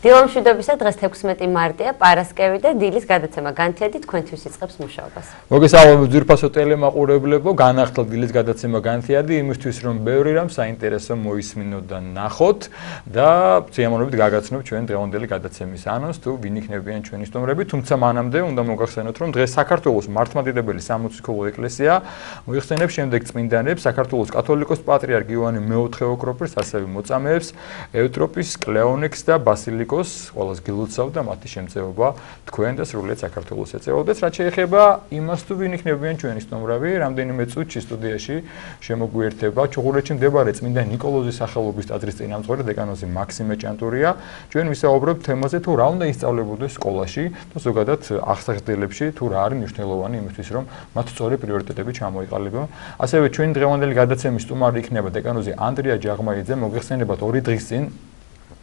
დილამშვიდობისა დღეს 16 მარტია, პარასკევი და დილის გადაცემა განთიადი თქვენთვის იწყებს მუშაობას. მოგესალმებით ძვირფასო ტელემაყურებლებო, განახლა დილის გადაცემა განთიადი იმისთვის რომ ბევრი რამ საინტერესო მოისმინოთ და ნახოთ და სიამოვნებით გაგაცნობთ ჩვენ დღევანდელი გადაცემის ანონსს თუ ვინ იქნებიან ჩვენი სტუმრები, თუმცა მანამდე უნდა მოგახსენოთ რომ დღეს საქართველოს მართლმადიდებელი სამოციქულო ეკლესია მოიხსენებს შემდეგ წმინდანებს საქართველოს კათოლიკოს პატრიარქ იოანე მეოთხე ოქროპირს, ასევე მოწამეებს ევტროპის, კლეონექს და ბასილიკოს ყველას გილოცავ და მათი შემწეობა თქვენ და სრულიად საქართველოს ეწეოდეთ. რაც შეეხება იმას თუ ვინ იქნებიან ჩვენი სტუმრები, რამდენიმე წუთში სტუდიაში შემოგვიერთება ჩუღურეთში მდებარე წმინდა ნიკოლოზის სახელობის ტაძრის წინამძღვარი დეკანოზი მაქსიმე ჭანტურია. ჩვენ ვისაუბრებთ თემაზე თუ რა უნდა ისწავლებოდეს სკოლაში და ზოგადად აღსაყრდელებში თუ რა არის მნიშვნელოვანი იმისთვის რომ მათ სწორი პრიორიტეტები ჩამოიყალიბონ. ასევე ჩვენი დღევანდელი გადაცემის სტუმარი იქნება დეკანოზი ანდრია ჯაღმაიძე. მოგეხსენებათ 2 დღის წინ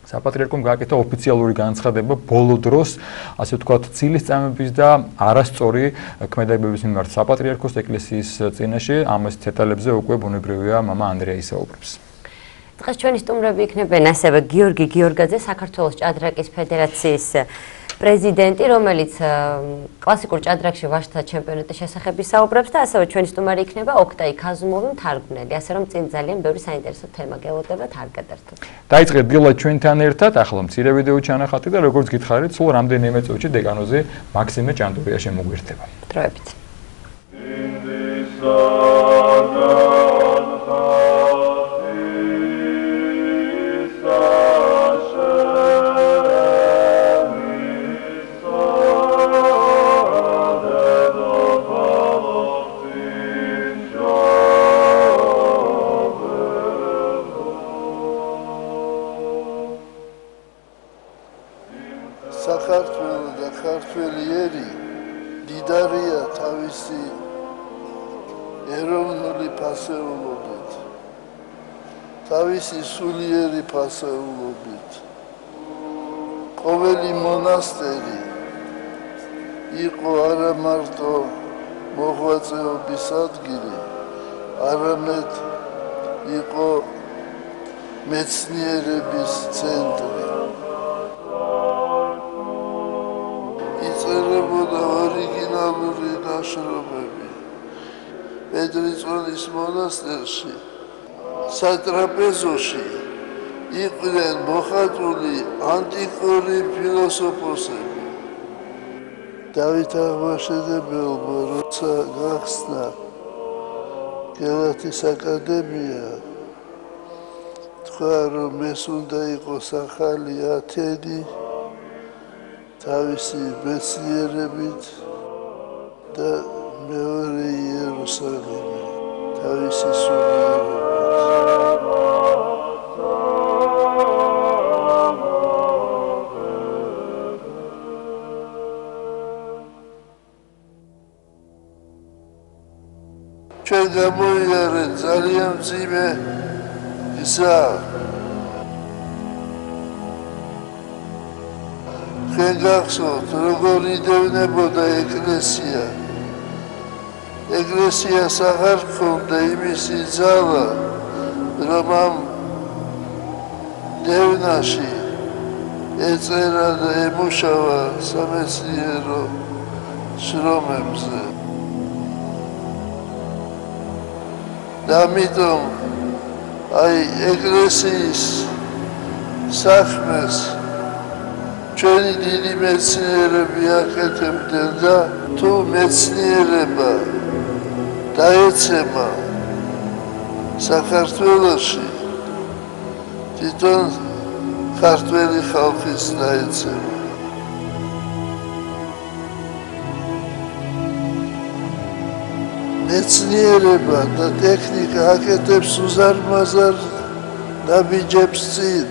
საპატრიარქომ გააკეთა ოფიციალური განცხადება ბოლო დროს, ასე ვთქვათ, ცილისწამების და არასწორი ქმედებების მიმართ საპატრიარქოს ეკლესიის წინაშე. ამას დეტალებზე უკვე ბუნებრივია მამა ანდრია ისაუბრებს. დღეს ჩვენი სტუმრები იქნებიან ასევე გიორგი გიორგაძე, საქართველოს ჭადრაკის ფედერაციის პრეზიდენტი, რომელიც კლასიკურ ჭადრაკში ვაჟთა ჩემპიონატის შესახებ ისაუბრებს და ასევე ჩვენი სტუმარი იქნება ოქტაი ქაზუმოვი, მთარგმნელი, ასე რომ წინ ძალიან ბევრი საინტერესო თემა გელოდებათ, არ გადართოთ. დაიწყეთ დილა ჩვენთან ერთად, ახლა მცირე ვიდეო ჩანახატი და როგორც გითხარით, სულ რამდენიმე წუთში დეკანოზი მაქსიმე ჭანტურია შემოგვიერთება. დროებით. საქართველო და ქართველიერი დიდარია თავისი ეროვნული ფასეულობით, თავისი სულიერი ფასეულობით. ყოველი მონასტერი იყო არა მარტო მოღვაწეობის ადგილი, არამედ იყო მეცნიერების ცენტრი. იწერებოდა ორიგინალური ნაშრომები. პედრიწონის მონასტერში, სატრაპეზოში იყვნენ მოხატული ანტიკური ფილოსოფოსები. დავით აღმაშენებელმა როცა გახსნა გელათის აკადემია, თქვა რომ ეს უნდა იყოს ახალი ათენი თავისი მეცნიერებით და მეორე იერუსალიმი თავისი სულიერებით. ჩვენ გამოიარეთ ძალიან მძიმე გზა. თქვენ გახსოვთ, როგორ იდევნებოდა ეკლესია. ეკლესიას აღარ ჰქონდა იმისი ძალა, რომ ამ დევნაში ეწერა და ემუშავა სამეცნიერო შრომებზე. და ამიტომ აი ეკლესიის საქმეს ჩვენი დიდი მეცნიერები აკეთებდნენ და თუ მეცნიერება დაეცემა საქართველოში, თვითონ ქართველი ხალხის დაეცემა. მეცნიერება და ტექნიკა აკეთებს უზარმაზარ ნაბიჯებს წინ.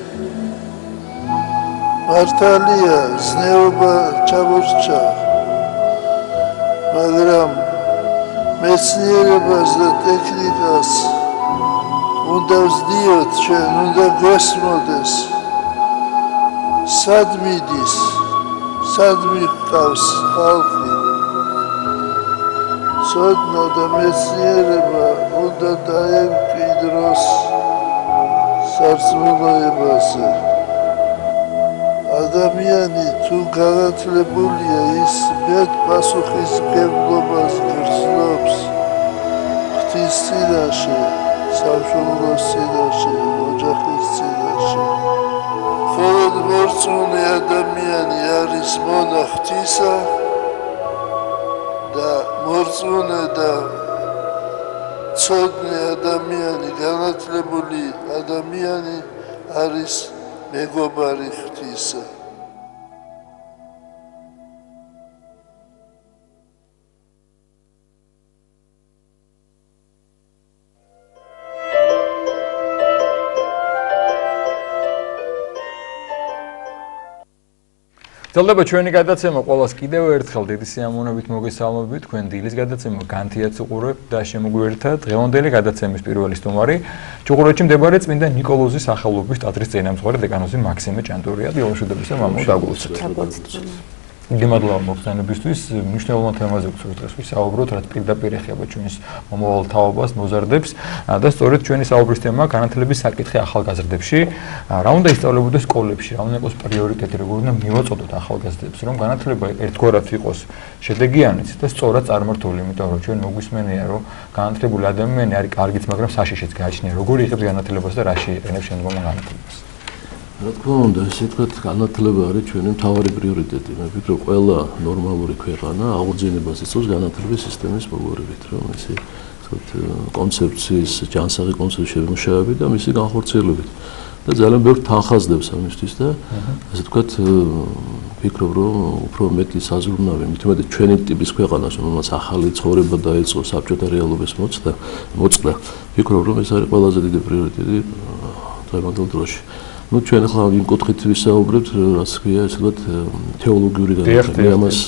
მართალია, ზნეობა ჩამორჩა, მაგრამ მეცნიერებას და ტექნიკას უნდა ვზდიოთ ჩვენ, უნდა გვესმოდეს. სად მიდის, სად მიყავს ხალხი. ცოდნა და მეცნიერება უნდა დაემკვიდროს სარწმუნოებაზე. ადამიანი თუ განათლებულია ის მეტ პასუხისმგებლობას გრძნობს ღვთის წინაშე, სამშობლოს წინაშე, ოჯახის წინაშე. მხოლოდ მორწმუნე ადამიანი არის მონა ღვთისა და მორწმუნე და ცოდნე ადამიანი, განათლებული ადამიანი არის მეგობარი ღვთისა. Ძალდება ჩვენი გადაცემა ყოველას კიდევ ერთხელ დიდი სიამოვნებით მოგესალმებით თქვენ დილის გადაცემა განთიადს უყურებთ და შემოგვიერთდა დღევანდელი გადაცემის პირველი სტუმარი ჭუღურეთში მდებარე წმინდა ნიკოლოზის სახელობის ტაძრის წინამძღვარი დეკანოზი მაქსიმე ჭანტურია. დილოშუდებისა მამო დაგულოცეთ. დიდი მადლობა მოგზაურობისთვის. მნიშვნელოვან თემაზე გვწევთ დღეს ვისაუბროთ, რაც პირდაპირ ეხება ჩვენს მომავალ თაობას, მოზარდებს და სწორედ ჩვენი საუბრის თემა განათლების საკითხი ახალგაზრდებში. რა უნდა ისწავლებოდეს სკოლებში, რა უნდა იყოს პრიორიტეტი, როგორ უნდა მივაწოდოთ ახალგაზრდებს, რომ განათლება ერთგვარად იყოს შედეგიანიც და სწორად წარმართული, იმიტომ რომ ჩვენ მოგვისმენია, რომ განათლებული ადამიანი არის კარგიც, მაგრამ საშიშიც გააჩნია, როგორ იღებს განათლებას და რაში იყენებს შემდგომ განათლებას. რა თქმა უნდა, ესე ვთქვათ, განათლება არის ჩვენი მთავარი პრიორიტეტი. მე ვფიქრობ, ყველა ნორმალური ქვეყანა აღორძინებას იწვევს განათლების სისტემის მოგვარებით, რომ ესე ვთქვათ, კონცეფციის, ჯანსაღი კონცეფციის შემუშავებით და მისი განხორციელებით. და ძალიან ბევრ თანხაზდებს ამისთვის და ასე ვთქვათ, ვფიქრობ, რომ უფრო მეტი საზრუნავი, მithumetet ჩვენი ტიპის ქვეყანას, რომელსაც ახალი ცხოვრება დაეწყო საბჭოთა რეალობის მოწყდა, ვფიქრობ, რომ ეს არის ყველაზე დიდი პრიორიტეტი დღევანდელ დროში. Ну, ჩვენ ახლა იმ კუთხით ვისაუბრებთ, რაც ქვია, ესე ვთქვათ, თეოლოგიური განათლება, ამას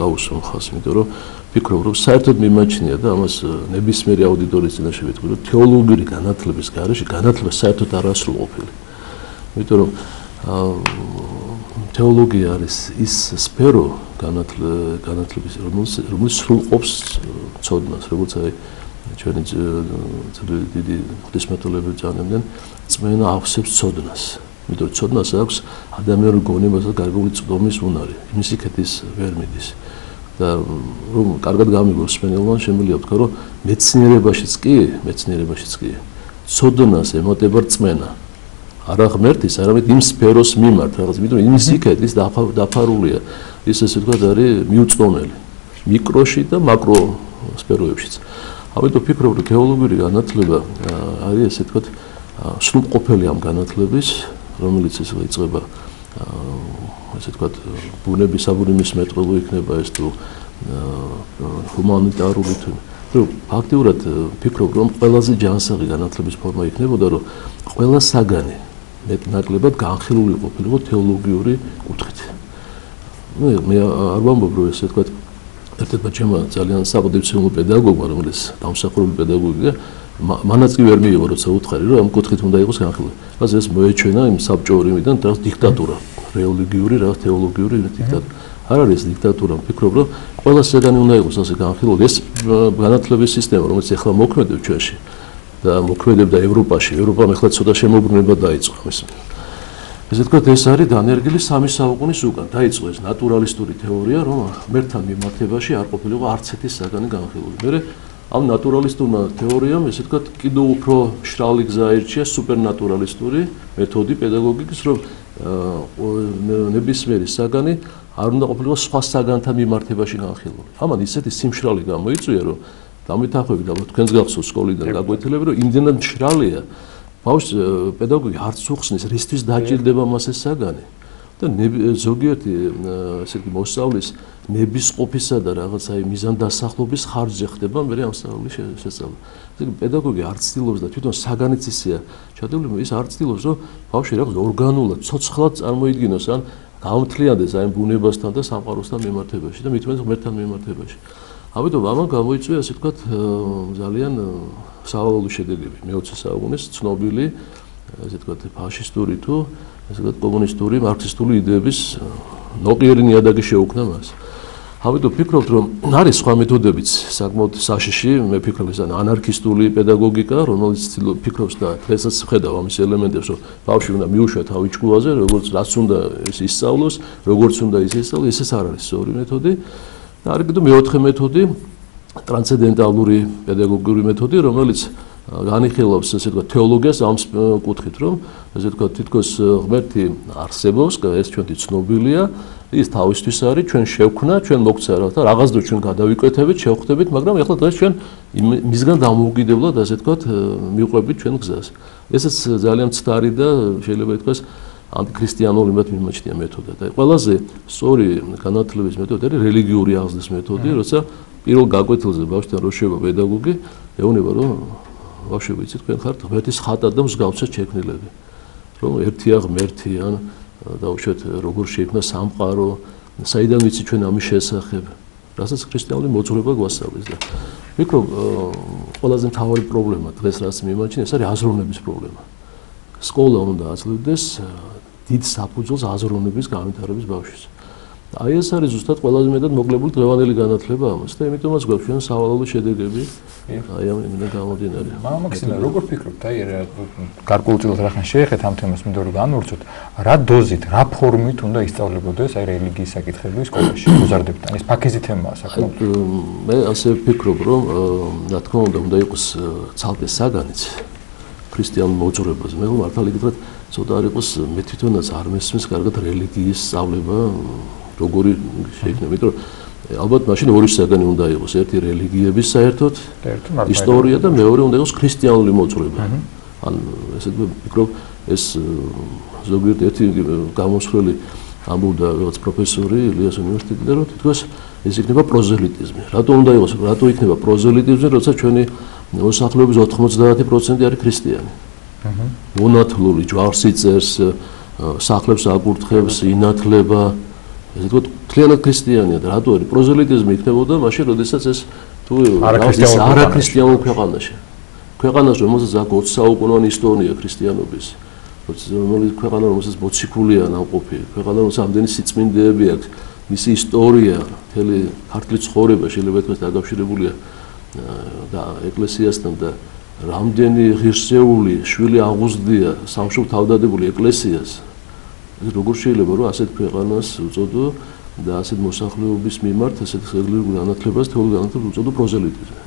გავუსვამ ხაზს, იმიტომ რომ ვფიქრობ, რომ საერთოდ მიმაჩნია და ამას ნებისმიერი აუდიტორიის წინაშე ვიტყვი, რომ თეოლოგიური განათლების გარეშე განათლება საერთოდ არასრულყოფილი. იმიტომ რომ თეოლოგია არის ის სფერო განათლების, რომელიც სრულყოფს ცოდნას, როგორც აი ჩვენი დიდი ღვთისმეტყველები წანებდნენ, წმენა ავსებს ცოდნას. იმიტომ ცოდნას აქვს ადამიანურ გონებასა და გარკვეული წვდომის უნარი. იმის იქით ის ვერ მიდის. და რომ კარგად გამიგოს სპენელმა შემიძლია ვთქვა, რომ მეცნიერებაშიც კი ცოდნას ემატება რწმენა. არა ღმერთის, არამედ იმ სფეროს მიმართ, რაღაც, იმიტომ რომ იმის იქით ის დაფარულია. ის ესე ვთქვათ, არის მიუწვდომელი. მიკროში და მაკრო სფეროებშიც. ამიტომ ვფიქრობ, რომ თეოლოგიური განათლება არის ესე ვთქვათ, სრულყოფილი ამ განათლების, რომელიც იწყება ასე ვთქვათ, ბუნების საბუნების მეტყველო იქნება ეს თუ ჰუმანიტარული თუ ფაქტიურად ვფიქრობ, რომ ყველაზე ჯანსაღი განათლების ფორმა იქნებოდა, რომ ყველა საგანი მეტნაკლებად განხილული ყოფილიყო თეოლოგიური კუთხით. მე არ ვამბობ, რომ ესე ვთქვათ, ერთ-ერთმა ჩემმა ძალიან საკუთრივ პედაგოგმა, რომელიც დამსახურებული პედაგოგია, მანაც კი ვერ მიიღო, როცა უთხარი, რომ ამ კუთხით უნდა იყოს განხილული. რაც ეს მოეჩვენა იმ საბჭოური მიდან და დიქტატურა, რელიგიური, რაღაც თეოლოგიური დიქტატურა. არ არის დიქტატურა, ვფიქრობ, რომ ყველა საგანი უნდა იყოს ასე განხილული. ეს განათლების სისტემა, რომელიც ახლა მოქმედებს ჩვენში და მოქმედებდა ევროპაში, ევროპამ ახლა ცოტა შემოbrunება დაიწყო ამის. ესე ვთქვათ, ეს არის დანერგილი 3 საუკუნის უკან. დაიწყო ეს ნატურალისტური თეორია, რომ ღმერთთან მიმართებაში არ ყოფილიყო არც ერთი საგანი განხილული. მერე ამ ნატურალისტურმა თეორიამ, ესე ვთქვათ, კიდევ უფრო მშრალი გზა აირჩია სუპერნატურალისტური მეთოდი პედაგოგიკის, რომ ნებისმიერი საგანი არ უნდა ყოფილიყო სხვა საგანთან მიმართებაში განხილული. ამან ისეთი სიმშრალი გამოიწვია, რომ დამეთანხმებით, ალბათ თქვენს გახსოვს სკოლიდან გაგვეთელები, რომ იმდენად მშრალია, ბავშვს პედაგოგი არც უხსნის, რისთვის დაჭირდება მას ეს საგანი. და ზოგიერთი ესე იგი მოსწავლის ნებისყოფისა და რაღაცა მიზანდასახლობის ხარჯზე ხდება მე ამ სწავლის შესწავლა. ესე პედაგოგი არ ცდილობს და თვითონ საგანიც ისეა ჩადებული, ის არ ცდილობს, რომ ბავშვი რაღაც ორგანულად, ცოცხლად წარმოიდგინოს ან გამთლიანდეს აი ბუნებასთან და სამყაროსთან მიმართებაში და მithumetet ღმერთთან მიმართებაში. ამიტომ ამან გამოიწვია, ასე ვთქვათ, ძალიან სავალალო შედეგები მე-20 საუკუნის ცნობილი, ასე ვთქვათ, ფაშისტური თუ ასე ვთქვათ, კომუნისტური, მარქსისტული იდეების ნოყიერი ნიადაგი შეუქმნა მას. ამიტომ ვფიქრობთ, რომ არის სხვა მეთოდებიც საკმაოდ საშიში, მე ვფიქრობ, ეს ანარქისტული პედაგოგიკა, რომელიც ფიქრობს და დღესაც ვხედავ ამის ელემენტებს, რომ ბავშვი უნდა მიუშვა თავი ჭკუაზე, როგორც რაც უნდა ის ისწავლოს, როგორც უნდა ის ისწავლოს, ეს არ არის სწორი მეთოდი. და არის კიდევ მეოთხე მეთოდი, ტრანსცენდენტალური პედაგოგიური მეთოდი, რომელიც განიხილავს, ესე ვთქვათ, თეოლოგიას ამ კუთხით, რომ ესე ვთქვათ, თითქოს ღმერთი არსებობს, ეს ჩვენი ცნობილია, ის თავისთვის არის, ჩვენ შევქნა, ჩვენ მოგცა და რაღაც დრო ჩვენ გადავიკვეთებით, შევხვდებით, მაგრამ ეხლა დღეს ჩვენ მისგან დამოუკიდებლად, ასე ვთქვათ, მიყვებით ჩვენ გზას. ესეც ძალიან მცდარი და შეიძლება ითქვას ანტიქრისტიანული მიმაჩნია მეთოდა. და ყველაზე სწორი განათლების მეთოდი არის რელიგიური აღზრდის მეთოდი, როცა პირველ გაკვეთილზე ბავშვთან რო შევა პედაგოგი, ეუბნება, რომ ბავშვები, იცით, თქვენ ხართ ღმერთის ხატად და მსგავსად შექმნილები. რომ ერთია ღმერთი, ან დაუშვათ როგორ შეიქმნა სამყარო, საიდან ვიცი ჩვენ ამის შესახებ, რასაც ქრისტიანული მოძღვრება გვასწავლის და ვფიქრობ, ყველაზე მთავარი პრობლემა დღეს რაც მიმაჩნია, ეს არის აზროვნების პრობლემა. სკოლა უნდა აძლევდეს დიდ საფუძველს აზროვნების განვითარების ბავშვის. აი ეს არის ზუსტად ყველაზე მეტად მოკლებული დღევანდელი განათლება ამას და იმიტომაც გვაქვს ჩვენ სავალალო შედეგები აი ამიდან გამომდინარე. მაქსიმე, როგორ ფიქრობთ, აი გარკვეულწილად რახან შეეხეთ ამ თემას, მინდა რომ განვურცოთ, რა დოზით, რა ფორმით უნდა ისწავლებოდეს აი რელიგიის საკითხები სკოლაში, მოზარდებთან. ეს ფაქიზი თემაა საკმაოდ. მე ასე ვფიქრობ, რომ რა თქმა უნდა იყოს ცალკე საგანიც ქრისტიან მოძღვრებას. მე მართალი გითხრათ, ცოტა არ იყოს მე თვითონაც არ მესმის კარგად რელიგიის სწავლება როგორი შეიქმნება, იმიტომ რომ ალბათ მაშინ ორი საგანი უნდა იყოს, ერთი რელიგიების საერთოდ ისტორია და მეორე უნდა იყოს ქრისტიანული მოძღვრება. ან ესე ვფიქრობ, ეს ზოგიერთ ერთი გამოსვლელი ამბობდა რაღაც პროფესორი ილიას უნივერსიტეტიდან, რომ თითქოს ეს იქნება პროზელიტიზმი. რატო უნდა იყოს, რატო იქნება პროზელიტიზმი, როცა ჩვენი მოსახლეობის 90% არის ქრისტიანი. მონათლული ჯვარს იწერს, სახლებს აკურთხებს, ინათლება, ესე ვთქვათ, მთლიანად ქრისტიანია და რატო არის პროზელიტიზმი იქნებოდა მაშინ, როდესაც ეს თუ არაქრისტიანულ ქვეყანაში. ქვეყანაში, რომელსაც აქვს 20 საუკუნოვანი ისტორია ქრისტიანობის, რომელიც ქვეყანა, რომელსაც მოციქულია ნამყოფი, ქვეყანა, რომელსაც ამდენი სიწმინდეები აქვს, მისი ისტორია, მთელი ქართული ცხოვრება შეიძლება ითქვას დაკავშირებულია და ეკლესიასთან და რამდენი ღირსეული შვილი აღუზრდია სამშობლო თავდადებული ეკლესიას. როგორ შეიძლება რომ ასეთ ქვეყანას უწოდო და ასეთ მოსახლეობის მიმართ ასეთ რელიგიურ განათლებას, თეოლოგიურ განათლებას უწოდო პროზელიტიზმი.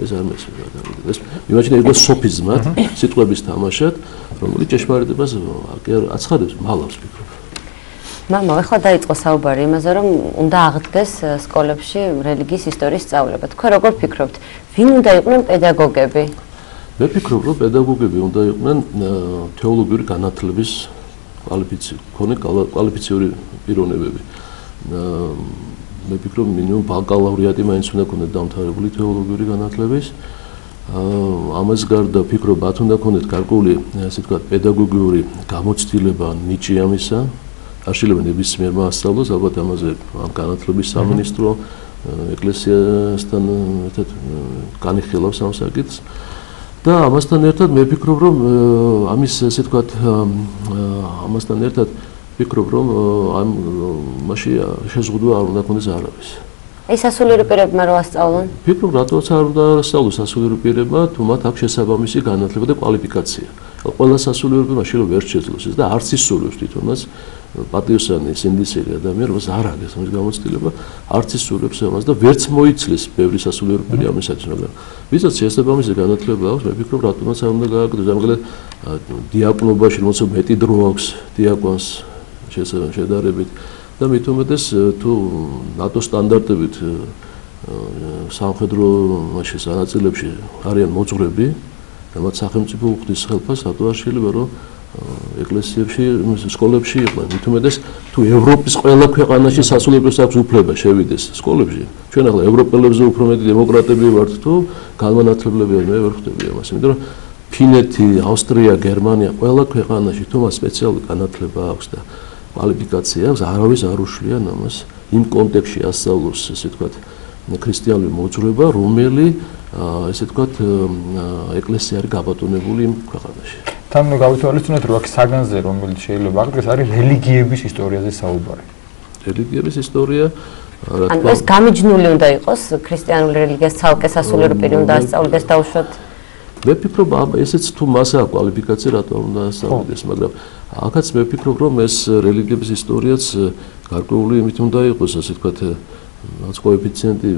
ეს არ მესმის ადამიანს. ეს იმაჩნია იყო სოფიზმად, სიტყვების თამაშად, რომელიც ჭეშმარიტებას აცხადებს, მალავს ფიქრობ. მამა, ახლა დაიწყო საუბარი იმაზე, რომ უნდა აღდგეს სკოლებში რელიგიის ისტორიის სწავლება. თქვენ როგორ ფიქრობთ, ვინ უნდა იყვნენ პედაგოგები? მე ვფიქრობ, რომ პედაგოგები უნდა იყვნენ თეოლოგიური განათლების კვალიფიციური პიროვნებები. მე ვფიქრობ, მინიმუმ ბაკალავრიატი მაინც უნდა ქონდეთ დამთავრებული თეოლოგიური განათლების. ამას გარდა ვფიქრობ, მათ უნდა ქონდეთ გარკვეული, ასე ვთქვათ, პედაგოგიური გამოცდილება, ნიჭი ამისა. არ შეიძლება ნებისმიერმა ასწავლოს, ალბათ ამაზე ამ განათლების სამინისტრო ეკლესიასთან ერთად განიხილავს ამ საკითხს. და ამასთან ერთად მე ვფიქრობ, რომ ამის ასე ვთქვათ, ამასთან ერთად ვფიქრობ, რომ ამ მასში შეზღუდვა არ უნდა ქონდეს არავის. ეს სასულიერო პირებმა რო ასწავლონ? ვფიქრობ, რატოც არ უნდა ასწავლოს სასულიერო პირებმა, თუ მათ აქვს შესაბამისი განათლება და კვალიფიკაცია. ყველა სასულიერო პირმა შეიძლება ვერ შეძლოს ეს და არც ის სურვებს თვითონაც პატიოსანი, სინდისერი ადამიანი, რომელსაც არ აქვს ამის გამოცდილება, არც ის სურვებს ამას და ვერც მოიცლის ბევრი სასულიერო პირი ამისათვის, მაგრამ ვისაც შესაბამისი განათლება აქვს, მე ვფიქრობ, რატომაც არ უნდა გააკეთოს ამგლე დიაკვნობაში, როცა მეტი დრო აქვს დიაკვანს შედარებით და მით უმეტეს თუ ნატო სტანდარტებით სამხედრო მაშინ სანაწილებში არიან მოძღვრები და მათ სახელმწიფო უხდის ხელფას, რატო არ შეიძლება რომ ეკლესიებში, სკოლებში იყვნენ. მით უმეტეს თუ ევროპის ყველა ქვეყანაში სასულიეროს აქვს უფლება შევიდეს სკოლებში. ჩვენ ახლა ევროპელებზე უფრო მეტი დემოკრატები ვართ თუ განმანათლებლებია, მე ვერ ხვდები ამას. იმიტომ რომ ფინეთი, ავსტრია, გერმანია, ყველა ქვეყანაში თუ მას სპეციალური განათლება აქვს და კვალიფიკაცია აქვს, არავის არ უშლიან ამას იმ კონტექსტში ასწავლოს, ესე ვთქვათ, ქრისტიანული მოძღვრება, რომელი ესე ვთქვათ, ეკლესია არის გაბატონებული იმ ქვეყანაში. თან გავითვალისწინოთ, რომ აქ საგანზე, რომელიც შეიძლება აღდგეს, არის რელიგიების ისტორიაზე საუბარი. რელიგიების ისტორია, ანუ ეს გამიჯნული უნდა იყოს ქრისტიანული რელიგიას ცალკე სასულიერო პირი უნდა ასწავლიდეს დაუშვათ. მე ვფიქრობ ესეც თუ მას აქვს კვალიფიკაცია რატომ უნდა ასწავლიდეს, მაგრამ აქაც მე ვფიქრობ რომ ეს რელიგიების ისტორიაც გარკვეული იმით უნდა იყოს, ასე ვთქვათ, რაც კოეფიციენტი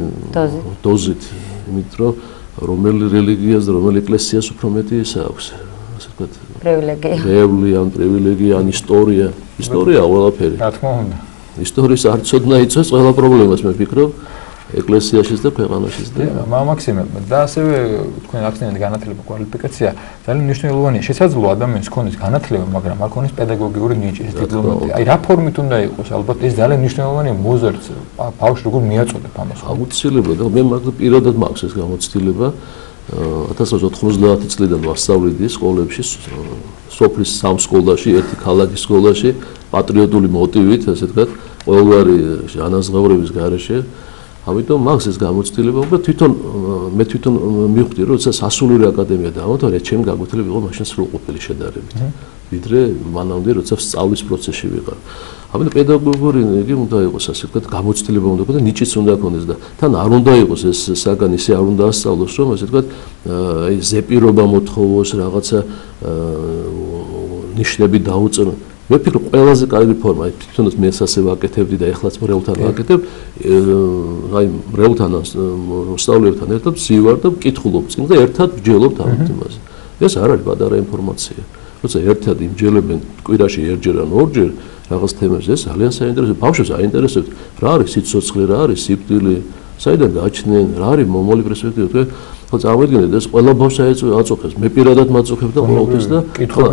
დოზით, იმით რომ რომელი რელიგიას და რომელი ეკლესიას უფრო მეტი ის აქვს, ასე ვთქვათ, პრივილეგია, ან ისტორია ყველაფერი. რა თქმა უნდა. ისტორიის არ ცოდნა იცოს ყველა პრობლემას, მე ვფიქრობ, ეკლესიაშიც და ქვეყანაშიც და მაქსიმუმ და ასევე თქვენ ახსენეთ განათლება, კვალიფიკაცია ძალიან მნიშვნელოვანია. შესაძლოა ადამიანს ქონდეს განათლება, მაგრამ არ ქონდეს პედაგოგიური ნიჭი, დიპლომატია. აი რა ფორმით უნდა იყოს? ალბათ ეს ძალიან მნიშვნელოვანია მოზარდს ბავშვს როგორ მიაწოდებ ამას. აუცილებლად და მე მაგ პირადად მაქვს ეს გამოცდილება 1990 წლიდან ვასწავლედი სკოლებში, სოფლის სამ სკოლაში, ერთი ქალაქის სკოლაში, პატრიოტული მოტივით, ასე ვთქვათ, ყოველგვარი ანაზღაურების გარეშე. ამიტომ მაქვს ეს გამოცდილება, უბრალოდ მე თვითონ მივხვდი, რომ როცა სასულიერო აკადემია დავამთავრე, ჩემი გაკვეთილება იყო მაშინ სრულყოფილი შედარებით. ვიდრე მანამდე, როცა სწავლის პროცესში ვიყავ. ამიტომ პედაგოგიური იგი უნდა იყოს, ასე ვთქვათ, გამოცდილება უნდა ქონდეს, ნიჭიც უნდა ქონდეს და თან არ უნდა იყოს ეს საგანი, ისე არ უნდა ასწავლოს, რომ ასე ვთქვათ, აი ზეპირობა მოთხოვოს, რაღაცა ნიშნები დაუწერო. მე ვფიქრობ, ყველაზე კარგი ფორმა, აი თვითონაც მე ასე ვაკეთებდი და ეხლაც მრევლთან ვაკეთებ, აი მრევლთან მოსწავლეებთან ერთად ვზივარ და ვკითხულობ წინ და ერთად ვჯელობთ ამ თემაზე. ეს არ არის პატარა ინფორმაცია. როცა ერთად იმჯელებენ კვირაში ერთჯერ ან ორჯერ რაღაც თემებზე, ეს ძალიან საინტერესოა. ბავშვებს აინტერესებს, რა არის სიცოცხლე, რა არის სიკვდილი, საიდან გაჩნდნენ, რა არის მომავალი პერსპექტივა. ხო წარმოიდგინეთ ეს ყველა ბავშვს აწუხებს. მე პირადად მაწუხებ და ყოველთვის და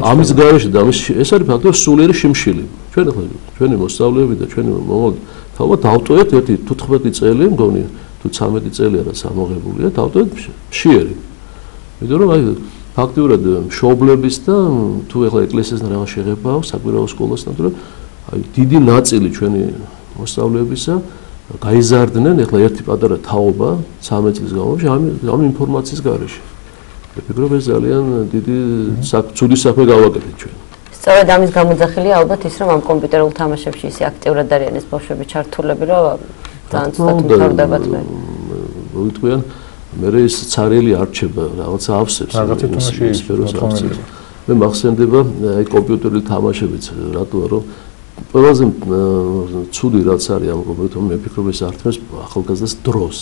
ამის გარეშე და ეს არის ფაქტობრივად სულიერი შიმშილი. ჩვენ ახლა ჩვენი მოსწავლეები და ჩვენი მომავალი თავად დავტოვეთ ერთი 15 წელი, მგონი თუ 13 წელი არა სამოღებულია, დავტოვეთ მშიერი. იმიტომ რომ აი ფაქტობრივად მშობლების და თუ ახლა ეკლესიასთან რაღაც შეღება აქვს, საკვირაო სკოლასთან, თუ აი დიდი ნაწილი ჩვენი მოსწავლეებისა გაიზარდნენ, ეხლა ერთი პატარა თაობა 13 წლის განმავლობაში ამ ინფორმაციის გარეშე. მე ვფიქრობ ეს ძალიან დიდი ცუდი საქმე გავაკეთეთ ჩვენ. სწორედ ამის გამოძახილია ალბათ ის, რომ ამ კომპიუტერულ თამაშებში ისე აქტიურად არიან ეს ბავშვები ჩართულები, რომ ძალიან ცუდად მთავრდებათ მე. მოიტყვიან, მე ეს ცარიელი არჩება, რაღაცა ავსებს, სფეროს ავსებს. მე მახსენდება აი კომპიუტერული თამაშებიც, რატოა რომ ყველაზე ცუდი რაც არის ამ კომპიუტერში, მე ვფიქრობ ეს ართმევს ახალგაზრდას დროს.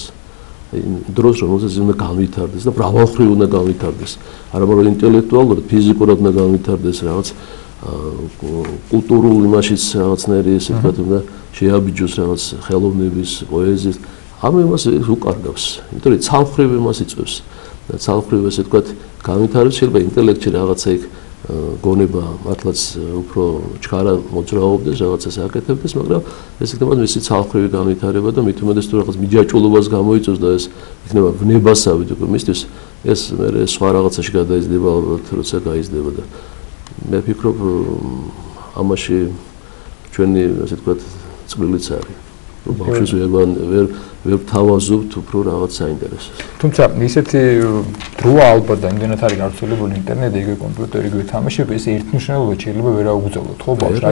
დროს რომელზეც უნდა განვითარდეს და მრავალმხრივ უნდა განვითარდეს. არა μόνο ინტელექტუალურად, ფიზიკურად უნდა განვითარდეს, რაღაც კულტურულ იმაშიც რაღაცნაირი ესე ვთქვათ, უნდა შეაბიჯოს რაღაც ხელოვნების, პოეზიის. ამ იმას უკარგავს. იმიტომ რომ ცალმხრივ იმას იწვევს. ცალმხრივ ესე ვთქვათ, განვითარებს შეიძლება ინტელექტში რაღაცა იქ გონება მართლაც უფრო ჩქარა მოძრაობდეს, რაღაცას აკეთებდეს, მაგრამ ეს იქნება მისი ცალმხრივი განვითარება და მით უმეტეს თუ რაღაც მიჯაჭულობას გამოიწვევს და ეს იქნება ვნებასავი თუ მისთვის ეს მე სხვა რაღაცაში გადაიზრდება ალბათ, როცა გაიზრდება და მე ვფიქრობ ამაში ჩვენი ასე ვთქვათ წვლილიც არის. რომ ბავშვს ვერ თავაზობთ უფრო რაღაც საინტერესოს. თუმცა ისეთი დროა ალბათ და იმდენად არის გავრცელებული ინტერნეტი, იგივე კომპიუტერი, იგივე თამაშები, ეს ერთმნიშვნელოვნად შეიძლება ვერ აუგზავნოთ, ხო ბავშვს?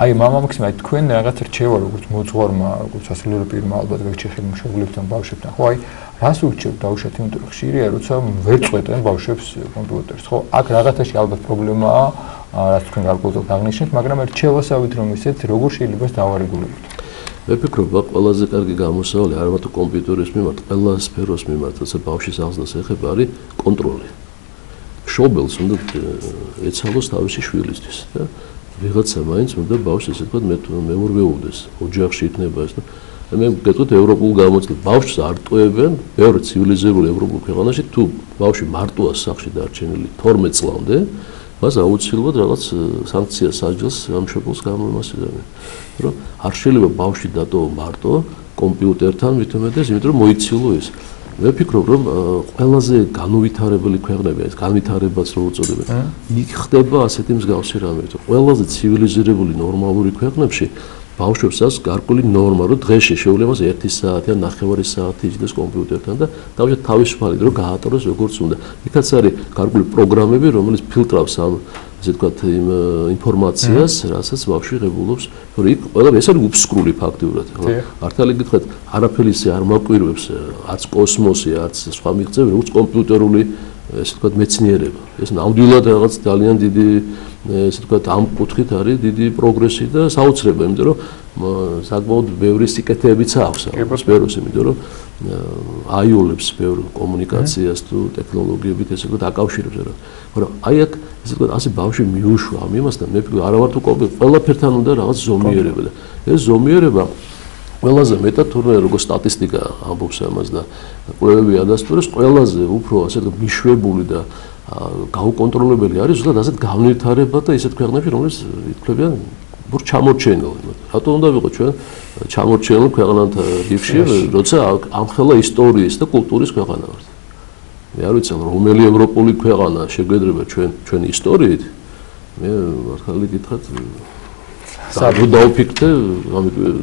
აი მამამაქსიმ აი თქვენ რაღაც რჩევა როგორც მოძღვარმა, როგორც სასულიერო პირმა ალბათ გაიჩი ხელმშობლებთან, ბავშვებთან, ხო აი რას ურჩევთ დაუშვათ, იმიტომ რომ ხშირია როცა ვერ წვეტენ ბავშვებს კომპიუტერს, ხო? აქ რაღაცაში ალბათ პრობლემაა, რაც თქვენ გარკვეულად აღნიშნეთ, მაგრამ რჩევასავით რომ ისეთ როგორ შეიძლება ეს დავარეგულოთ? მე ვფიქრობ, ყველაზე კარგი გამოსავალი არა მარტო კომპიუტერის მიმართ, ყველა სფეროს მიმართ, როცა ბავშვის აღზრდას ეხება, არის კონტროლი. მშობელს უნდა ეცალოს თავისი შვილისთვის და ვიღაცა მაინც უნდა ბავშვს ესე ვთქვათ მეურვეობდეს, ოჯახში იქნება ეს და მე გეტყვით ევროპულ გამოცდილებას, ბავშვს არ ტოვებენ ბევრ ცივილიზებულ ევროპულ ქვეყანაში, თუ ბავშვი მარტოა სახლში დარჩენილი 12 წლამდე, მას აუცილებლად რაღაც სანქციას აჯილს ამ მშობელს გამომასწრებენ. რომ არ შეიძლება ბავშვი დატოვო მარტო კომპიუტერთან მით უმეტეს, იმიტომ რომ მოიცილო ის. მე ვფიქრობ, რომ ყველაზე განუვითარებელი ქვეყნები, ეს განვითარებაც რო უწოდებენ, იქ ხდება ასეთი მსგავსი რამე. ყველაზე ცივილიზირებული ნორმალური ქვეყნებში ბავშვებსაც გარკვეული ნორმა, რომ დღეში შეუძლებას 1 საათი ან 9 საათი იჯდეს კომპიუტერთან და დავუშვათ თავისუფალი დრო გაატაროს როგორც უნდა. იქაც არის გარკვეული პროგრამები, რომელიც ფილტრავს ამ ასე ვთქვათ იმ ინფორმაციას, რასაც ბავშვი ღებულობს, რომ იქ ყველა ეს არის უბსკრული ფაქტიურად. მართალი გითხრათ, არაფერი ისე არ მაკვირვებს, არც კოსმოსი, არც სხვა მიღწევები, როგორც კომპიუტერული ესე ვთქვათ მეცნიერება. ეს ნამდვილად რაღაც ძალიან დიდი ესე ვთქვათ ამ კუთხით არის დიდი პროგრესი და საოცრება, იმიტომ რომ საკმაოდ ბევრი სიკეთეებიც აქვს სფეროს, იმიტომ რომ აიოლებს ბევრ კომუნიკაციას თუ ტექნოლოგიებით ესე ვთქვათ აკავშირებს რა. მაგრამ აი აქ ესე ვთქვათ ასე ბავშვი მიუშვა ამ იმასთან, მე ვფიქრობ არა ვარ თუ ყველაფერთან უნდა რაღაც ზომიერება და ეს ზომიერება ყველაზე მეტად თურმე როგორც სტატისტიკა ამბობს ამას და კვლევები ადასტურებს, ყველაზე უფრო ასე ვთქვათ მიშვებული და გაუკონტროლებელი არის ზუსტად ასეთ განვითარება და ისეთ ქვეყნებში, რომელიც ითვლებიან бүр ჩამორჩენილ. რატო უნდა ვიყო ჩვენ ჩამორჩენილ ქვეყანათა რიგში, როცა ამხელა ისტორიის და კულტურის ქვეყანა ვართ. მე არ ვიცი რომელი ევროპული ქვეყანა შეგვედრება ჩვენი ისტორიით. მე მართალი გითხრათ საერთოდ დავფიქრე,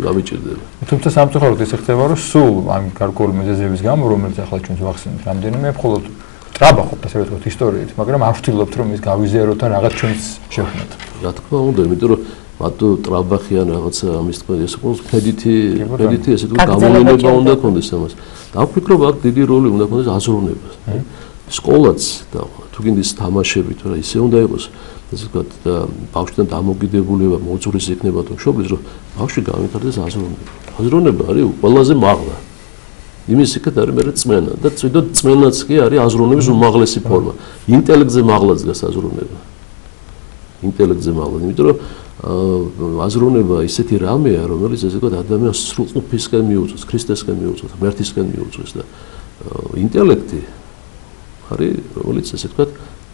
გამიჭირდება. თუმცა სამწუხაროდ ეს ხდება, რომ სულ ამ გარკვეული მიზეზების გამო, რომელიც ახლა ჩვენს ვახსენებთ, რამდენიმე მხოლოდ ტრაბახობთ, ასე ვთქვათ, ისტორიით, მაგრამ არ ვთვლობთ, რომ ის გავიზიაროთ და რაღაც ჩვენს შევქმნათ. რა თქმა უნდა, იმიტომ რომ მარტო ტრაბახი ან რაღაცა ამის თქმა, ეს უკვე კრედიტი, ესე ვთქვათ, გამოვლენა უნდა ქონდეს ამას. დავფიქრობ, აქ დიდი როლი უნდა ქონდეს აზროვნებას. სკოლაც და თუ გინდის თამაშები, თუ რა ისე უნდა იყოს. ესე ვთქვათ და ბავშვთან დამოკიდებულება მოძღვრის იქნება თუ მშობლის რომ ბავშვი განვითარდეს აზროვნება. აზროვნება არის ყველაზე მაღლა. იმის იქეთ არის მე წმენა და წვიდოდ წმენაც კი არის აზროვნების უმაღლესი ფორმა. ინტელექტზე მაღლა დგას აზროვნება. ინტელექტზე მაღლა, იმიტომ რომ აზროვნება ისეთი რამეა, რომელიც ესე ვთქვათ ადამიანს სრულყოფისკენ მიუძღვის, ქრისტესკენ მიუძღვის, ღმერთისკენ მიუძღვის და ინტელექტი არის, რომელიც ესე ვთქვათ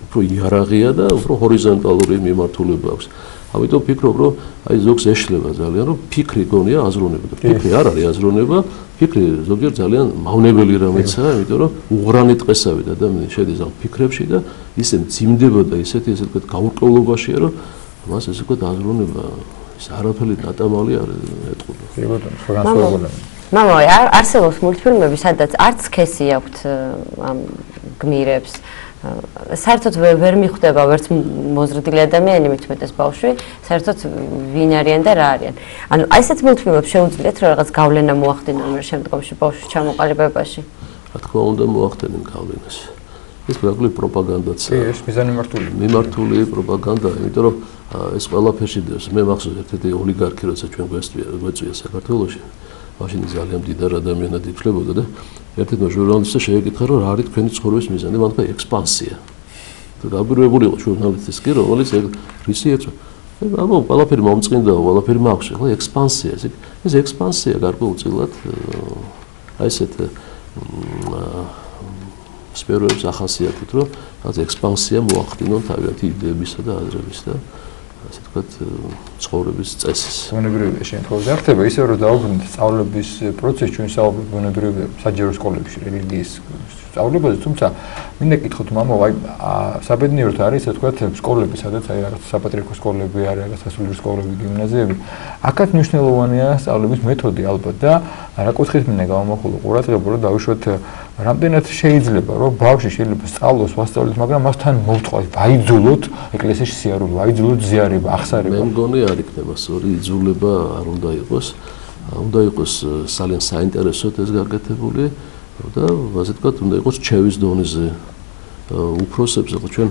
უფრო იერარქია და უფრო ჰორიზონტალური მიმართულება აქვს. ამიტომ ვფიქრობ, რომ აი ზოგს ეშლება ძალიან, რომ ფიქრი გონია აზროვნება და ფიქრი არ არის აზროვნება, ფიქრი ზოგიერთ ძალიან მავნებელი რამეცაა, იმიტომ რომ უღრანი ტყესავით ადამიანი შედის ამ ფიქრებში და ისე მძიმდება და ისეთი ესე ვთქვათ გაურკვევლობაშია, რომ მას ესე ვთქვათ აზროვნება ის არაფერი დატამალი არ ეტყობა. კი ბატონო, სხვა განსხვავებაა. მამა, არსებობს მულტფილმები, სადაც არც სქესი აქვთ ამ გმირებს. საერთოდ ვერ მიხვდება ვერც მოზრდილი ადამიანი, მით უმეტეს ბავშვი, საერთოდ ვინ არიან და რა არიან. ანუ აი ესეთ მულტფილმებს შეუძლიათ რომ რაღაც გავლენა მოახდინონ რომ შემდგომში ბავშვის ჩამოყალიბებაში. რა თქმა უნდა მოახდენენ გავლენას. ეს გარკვეული პროპაგანდაცია. ეს მიმართული პროპაგანდა, იმიტომ რომ ეს ყველაფერში დევს. მე მახსოვს ერთ-ერთი ოლიგარქი, როცა ჩვენ გვეწვია საქართველოში, მაშინ ძალიან მდიდარ ადამიანად ითვლებოდა და ერთ-ერთი ჟურნალისტმა შეეკითხა, რომ რა არის თქვენი ცხოვრების მიზანი, მან თქვა ექსპანსია. და დაგვირებული იყო ჟურნალისტის კი, რომელიც რისი ეწვა. ანუ ყველაფერი მომწყინდაო, ყველაფერი მაქვს, ხო, ექსპანსია. ეს ექსპანსია გარკვეულწილად აი ესეთ სფეროებს ახასიათებთ, რომ რაღაც ექსპანსია მოახდინონ თავიანთი იდეებისა და აზრების და ასე ვთქვათ ცხოვრების წესის. ბუნებრივია შემთხვევაში არ ხდება ისე რომ დაუბრუნდეთ სწავლების პროცესს ჩვენ საუბრობთ ბუნებრივია საჯარო სკოლებში რელიგიის სწავლებაზე, თუმცა მინდა გითხოთ მამა, აი საბედნიეროდ არის ასე ვთქვათ სკოლები, სადაც აი რაღაც საპატრიარქოს სკოლები არის, რაღაც სასულიერო სკოლები, გიმნაზიები. აქაც მნიშვნელოვანია სწავლების მეთოდი ალბათ და რა კუთხით მინდა გავამახვილო ყურადღება, რომ დავუშვათ რამდენად შეიძლება რომ ბავშვი შეიძლება სწავლოს, ვასწავლოთ, მაგრამ მას თან მოვწყოთ, ვაიძულოთ ეკლესიაში სიარული, ვაიძულოთ ზიარება, ახსარება. მე მგონი არ იქნება სწორი იძულება არ უნდა იყოს. უნდა იყოს ძალიან საინტერესოდ ეს გაკეთებული და ასე ვთქვათ, უნდა იყოს რჩევის დონეზე. უფროსებს ახლა ჩვენ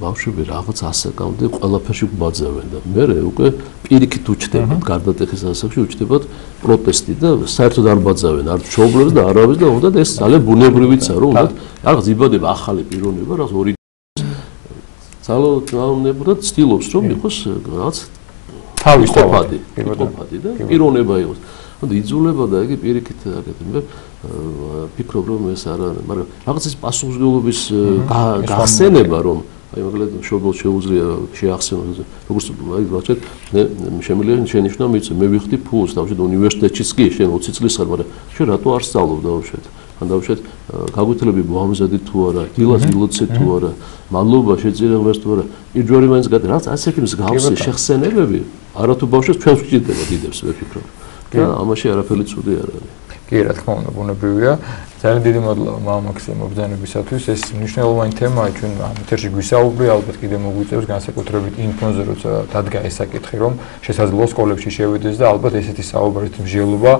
ბავშვები რაღაც ასაკამდე ყველაფერში გვბაძავენ და მე უკვე პირიქით უჩნდებათ გარდატეხის ასაკში უჩნდებათ პროტესტი და საერთოდ არ ბაძავენ არ მშობლებს და არავის და უნდა ეს ძალიან ბუნებრივია რომ უნდა რაღაც იბადება ახალი პიროვნება რაღაც ორი ძალოვნებურად ცდილობს რომ იყოს რაღაც თავის ყოფადი და პიროვნება იყოს ანუ იძულება და იგი პირიქით აკეთებ მე ფიქრობ რომ ეს არ არის მაგრამ რაღაც ის პასუხისმგებლობის გახსენება რომ აი მაგალითად მშობელს შეუძლია შეახსენოს როგორც აი ვაჭრეთ მე შემიძლია შენიშნო მე ვიხდი ფულს თავში უნივერსიტეტშიც კი შენ 20 წლის ხარ მაგრამ შენ რატო არ სწავლობ დაუშვეთ მან დავუშვათ გაგვეთილები მოამზადეთ თუ არა, დილას ილოცეთ თუ არა, მადლობა შეწირე ღმერთს თუ არა. პირველი მაინც გადა რაც ასეთი მსგავსი შეხსენებები არათუ ბავშვებს ჩვენს გვჭირდება დიდებს ვეფიქრობ. და ამაში არაფერი ცუდი არ არის. კი, რა თქმა უნდა, ბუნებრივია. ძალიან დიდი მადლობა მამაქსიმ მობრძანებისათვის. ეს მნიშვნელოვანი თემაა, ჩვენ ამ ეთერში გვისაუბრე, ალბათ კიდე მოგვიწევს განსაკუთრებით იმ ფონზე, როცა დადგა ეს საკითხი, რომ შესაძლოა სკოლებში შევიდეს და ალბათ ესეთი საუბრის მსჯელობა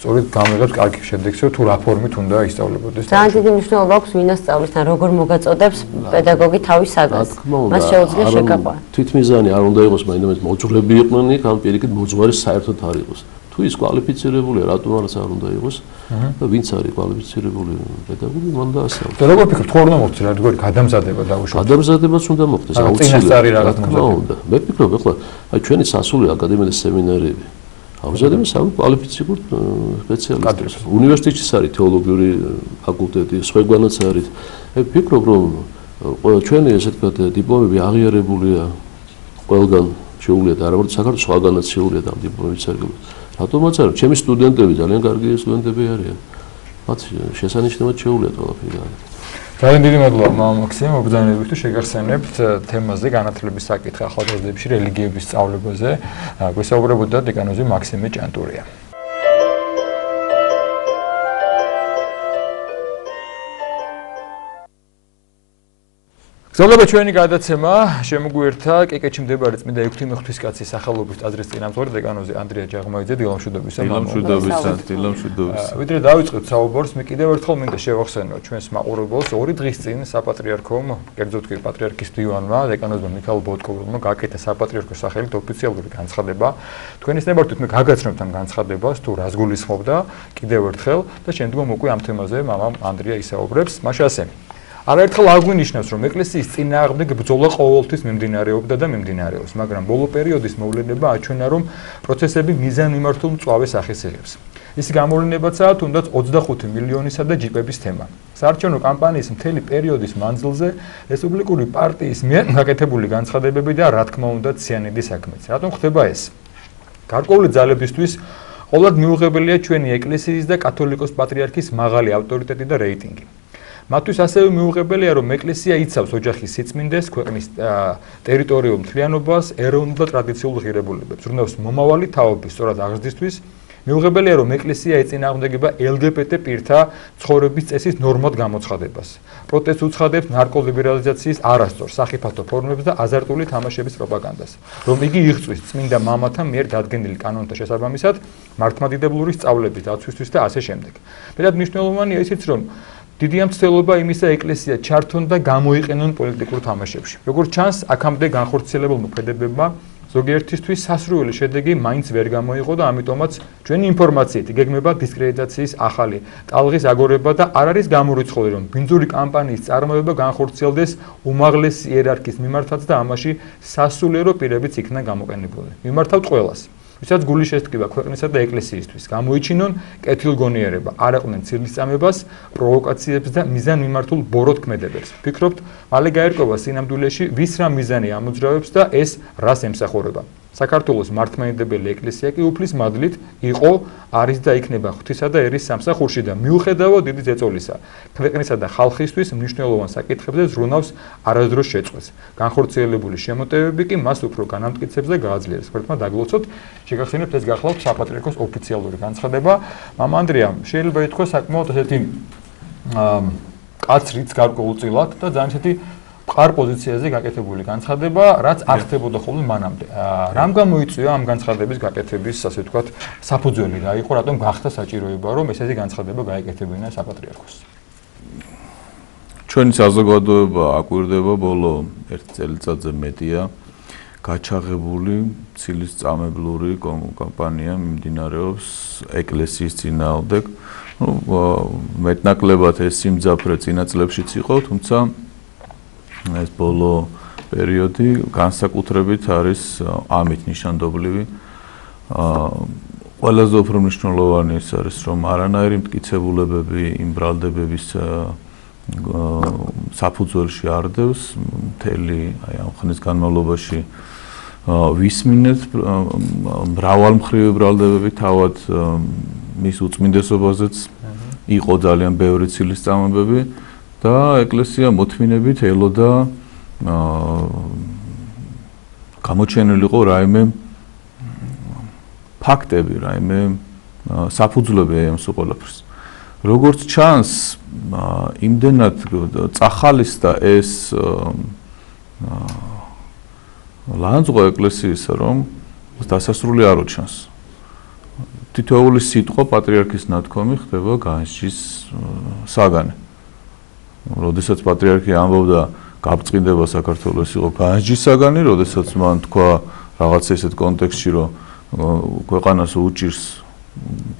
სწორედ გამიღებს კარგი შედეგს, თუ რა ფორმით უნდა ისწავლებოდეს. ძალიან დიდი მნიშვნელობა აქვს ვინასწავლის და როგორ მოგაწოდებს პედაგოგი თავის საგანს. მას შეუძლია შეკავა. თვითმიზანი არ უნდა იყოს, მაინც მოძღვრები იყვნენ, ან პირიქით მოძღვარი საერთოდ არ იყოს. თუ ის კვალიფიცირებულია, რატომ არ უნდა იყოს და ვინც არის კვალიფიცირებული პედაგოგი, მან დაასწავლოს. და როგორ ფიქრობთ, თუ არ უნდა მოხდეს როგორი გადამზადება დაუშვათ? გადამზადებაც უნდა მოხდეს, აუცილებლად რა თქმა უნდა. მე ვფიქრობ, ახლა აი ჩვენი სასულე აკადემიური სემინარები ამზადებენ სამ კვალიფიცირებულ სპეციალისტებს. უნივერსიტეტშიც არის თეოლოგიური ფაკულტეტი, სხვაგვარად არის. მე ვფიქრობ, რომ ჩვენი ესე ვთქვათ დიპლომები აღიარებულია ყველგან შეუულიათ, არა μόνο საქართველოს სხვაგანაც შეუულიათ ამ დიპლომების სარგებლობა. რატომაც არა, ჩემი სტუდენტები ძალიან კარგი სტუდენტები არიან. მათ შესანიშნავად შეუულიათ ყველაფერი გააკეთონ. ძალიან დიდი მადლობა მამაქსიმ მობრძანებისთვის, შეგახსენებთ თემაზე განათლების საკითხი ახალგაზრდებში რელიგიების სწავლებაზე. გვესაუბრებოდა დეკანოზი მაქსიმე ჭანტურია. გზავნობა ჩვენი გადაცემა შემოგვიერთა კეკეთში მდებარე წმინდა ექვთიმე ღვთისკაცის სახელობის ტაძრის წინამძღვარი დეკანოზი ანდრია ჯაღმაიძე. დილამშვიდობისა. დილამშვიდობისა. ვიდრე დავიწყებთ საუბარს, მე კიდევ ერთხელ მინდა შევახსენო ჩვენს მაყურებელს 2 დღის წინ საპატრიარქომ, კერძოდ კი პატრიარქის დივანმა, დეკანოზმა მიხაილ ბოტკოველმა გაკეთა საპატრიარქოს სახელით ოფიციალური განცხადება. თქვენის ნებართვით მე გაგაცნობთ ამ განცხადებას, თუ რას გულისხმობდა კიდევ ერთხელ და შემდგომ უკვე ამ თემაზე მამამ ანდრია ისაუბრებს. მაშინ ასე არაერთხელ აგვინიშნავს, რომ ეკლესიის წინააღმდეგ ბრძოლა ყოველთვის მიმდინარეობდა და მიმდინარეობს, მაგრამ ბოლო პერიოდის მოვლენება აჩვენა, რომ პროცესები მიზანმიმართულ მწვავე სახეს იღებს. ის გამოვლენებაცაა თუნდაც 25 მილიონისა და ჯიპების თემა. საარჩევნო კამპანიის მთელი პერიოდის მანძილზე რესპუბლიკური პარტიის მიერ გაკეთებული განცხადებები და რა თქმა უნდა ციანიდი საქმეც. რატომ ხდება ეს? გარკვეული ძალებისთვის ყოველად მიუღებელია ჩვენი ეკლესიის და კათოლიკოს პატრიარქის მაღალი ავტორიტეტი და რეიტინგი. მათთვის ასევე მიუღებელია, რომ ეკლესია იცავს ოჯახის სიწმინდეს, ქვეყნის ტერიტორიულ მთლიანობას, ეროვნულ და ტრადიციულ ღირებულებებს, ზრუნავს მომავალი თაობის სწორად აღზრდისთვის. მიუღებელია, რომ ეკლესია ეწინააღმდეგება LGBT პირთა ცხოვრების წესის ნორმად გამოცხადებას. პროტესტს უცხადებს ნარკოლიბერალიზაციის არასწორ სახიფათო ფორმებს და აზარტული თამაშების პროპაგანდას. რომ იგი იღწვის წმინდა მამათა მიერ დადგენილი კანონთა შესაბამისად, მართლმადიდებლური სწავლების დაცვისთვის და ასე შემდეგ. მეტად მნიშვნელოვანია ისიც, რომ დიდი ამცდელობა იმისა ეკლესია ჩართონ და გამოიყენონ პოლიტიკურ თამაშებში. როგორც ჩანს, აქამდე განხორციელებულ მოქმედებებმა ზოგიერთისთვის სასრული შედეგი მაინც ვერ გამოიღო და ამიტომაც ჩვენი ინფორმაციით იგეგმება დისკრედიტაციის ახალი ტალღის აგორება და არ არის გამორიცხული, რომ ბინძური კამპანიის წარმოება განხორციელდეს უმაღლესი იერარქიის მიმართაც და ამაში სასულიერო პირებიც იქნა გამოყენებული. მიმართავთ ყველას. ვისაც გული შესტკივა ქვეყნისა და ეკლესიისთვის, გამოიჩინონ კეთილგონიერება, არ აყვნენ ცილისწამებას, პროვოკაციებს და მიზანმიმართულ ბოროტქმედებებს. ფიქრობთ, მალე გაერკვა სინამდვილეში, ვის რა მიზანი ამოძრავებს და ეს რას ემსახურება. საქართველოს მართლმადიდებელი ეკლესია კი უფლის მადლით იყო, არის და იქნება ღვთისა და ერის სამსახურში და მიუხედავად დიდი ზეწოლისა, ქვეყნისა და ხალხისთვის მნიშვნელოვან საკითხებზე ზრუნავს არასდროს შეწყვეტს. განხორციელებული შემოტევები კი მას უფრო განამტკიცებს და გააძლიერებს. ხერთმა დაგლოცოთ, შეგახსენებთ ეს გახლავთ საპატრიარქოს ოფიციალური განცხადება. მამა ანდრია, შეიძლება ითქვას საკმაოდ ესეთი კაცრიც გარკვეულწილად და ძალიან ესეთი მყარ პოზიციაზე გაკეთებული განცხადება, რაც არ ხდებოდა ხოლმე მანამდე. რამ გამოიწვია ამ განცხადების გაკეთების, ასე ვთქვათ, საფუძველი რა იყო, რატომ გახდა საჭიროება, რომ ესეთი განცხადება გაეკეთებინა საპატრიარქოს? ჩვენი საზოგადოება აკვირდება ბოლო 1 წელიწადზე მეტია გაჩაღებული ცილისწამებლური კამპანია მიმდინარეობს ეკლესიის წინააღმდეგ. მეტნაკლებად ეს სიმძაფრე წინა წლებშიც იყო, თუმცა ეს ბოლო პერიოდი განსაკუთრებით არის ამით ნიშანდობლივი. ყველაზე უფრო მნიშვნელოვანი ის არის, რომ არანაირი მტკიცებულებები იმ ბრალდებების საფუძველში არ დევს, მთელი აი ამ ხნის განმავლობაში ვისმინეთ მრავალმხრივი ბრალდებები თავად მის უწმინდესობაზეც იყო ძალიან ბევრი ცილისწამებები და ეკლესია მოთმინებით ელოდა გამოჩენილიყო რაიმე ფაქტები, რაიმე საფუძვლები ემს უყოლაფერს. როგორც ჩანს, იმდენად წახალისდა ეს ლანძღვა ეკლესიისა, რომ დასასრული არ უჩანს. თითოეული სიტყვა პატრიარქის ნათქვამი ხდება განსჯის საგანი. როდესაც პატრიარქი ამბობდა გაბწყინდება საქართველოს იყო განსჯის საგანი, როდესაც მან თქვა რაღაც ესეთ კონტექსტში, რომ ქვეყანას უჭირს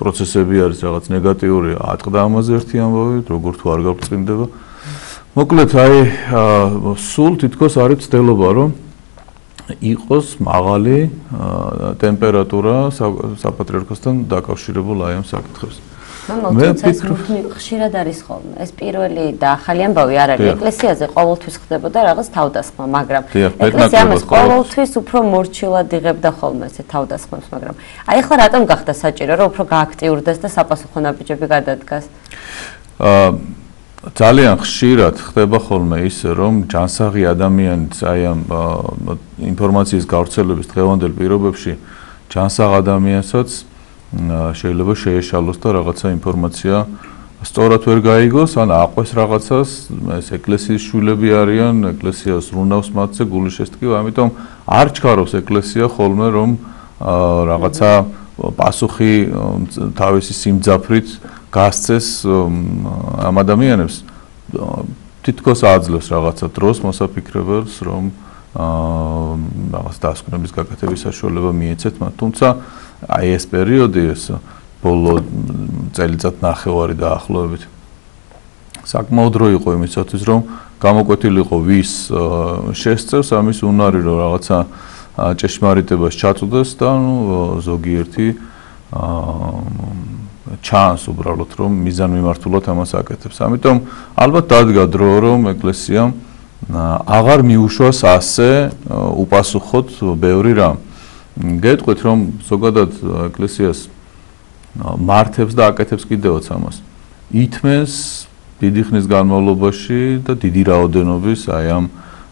პროცესები არის რაღაც ნეგატიური, ატყდა ამაზე ერთი ამბავი, როგორ თუ არ გაბწყინდება. მოკლედ, აი, სულ თითქოს არის ცდილობა, რომ იყოს მაღალი ტემპერატურა საპატრიარქოსთან დაკავშირებულ აი ამ საკითხებს. მე ვფიქრობ, ხშირად არის ხოლმე. ეს პირველი და ახალი ამბავი არ არის. ეკლესიაზე ყოველთვის ხდებოდა რაღაც თავდასხმა, მაგრამ ეკლესია ამას ყოველთვის უფრო მორჩილად იღებდა ხოლმე ეს თავდასხმებს, მაგრამ აი ახლა რატომ გახდა საჭირო, რომ უფრო გააქტიურდეს და საპასუხო ნაბიჯები გადადგას? ძალიან ხშირად ხდება ხოლმე ისე, რომ ჯანსაღი ადამიანიც აი ამ ინფორმაციის გავრცელების დღევანდელ პირობებში ჯანსაღ ადამიანსაც შეიძლება შეეშალოს და რაღაცა ინფორმაცია სწორად ვერ გაიგოს, ან აყვეს რაღაცას, ეს ეკლესიის შვილები არიან, ეკლესია ზრუნავს მათზე გულის შესტკივა, ამიტომ არ ჩქარობს ეკლესია ხოლმე, რომ რაღაცა პასუხი თავისი სიმძაფრით გასცეს ამ ადამიანებს. თითქოს აძლევს რაღაცა დროს მოსაფიქრებელს, რომ რაღაც დასკვნების გაკეთების საშუალება მიეცეთ მათ, თუმცა აი ეს პერიოდი, ეს ბოლო წელიწად ნახევარი დაახლოებით საკმაოდ დრო იყო იმისათვის, რომ გამოკვეთილიყო ვის შესწევს ამის უნარი, რომ რაღაცა ჭეშმარიტებას ჩაწვდეს და ზოგიერთი ჩანს უბრალოდ, რომ მიზანმიმართულად ამას აკეთებს. ამიტომ ალბათ დადგა დრო, რომ ეკლესიამ აღარ მიუშვას ასე უპასუხოდ ბევრი რამ. გეტყვით, რომ ზოგადად ეკლესიას მართებს და აკეთებს კიდევაც ამას. ითმეს დიდი ხნის განმავლობაში და დიდი რაოდენობის აი ამ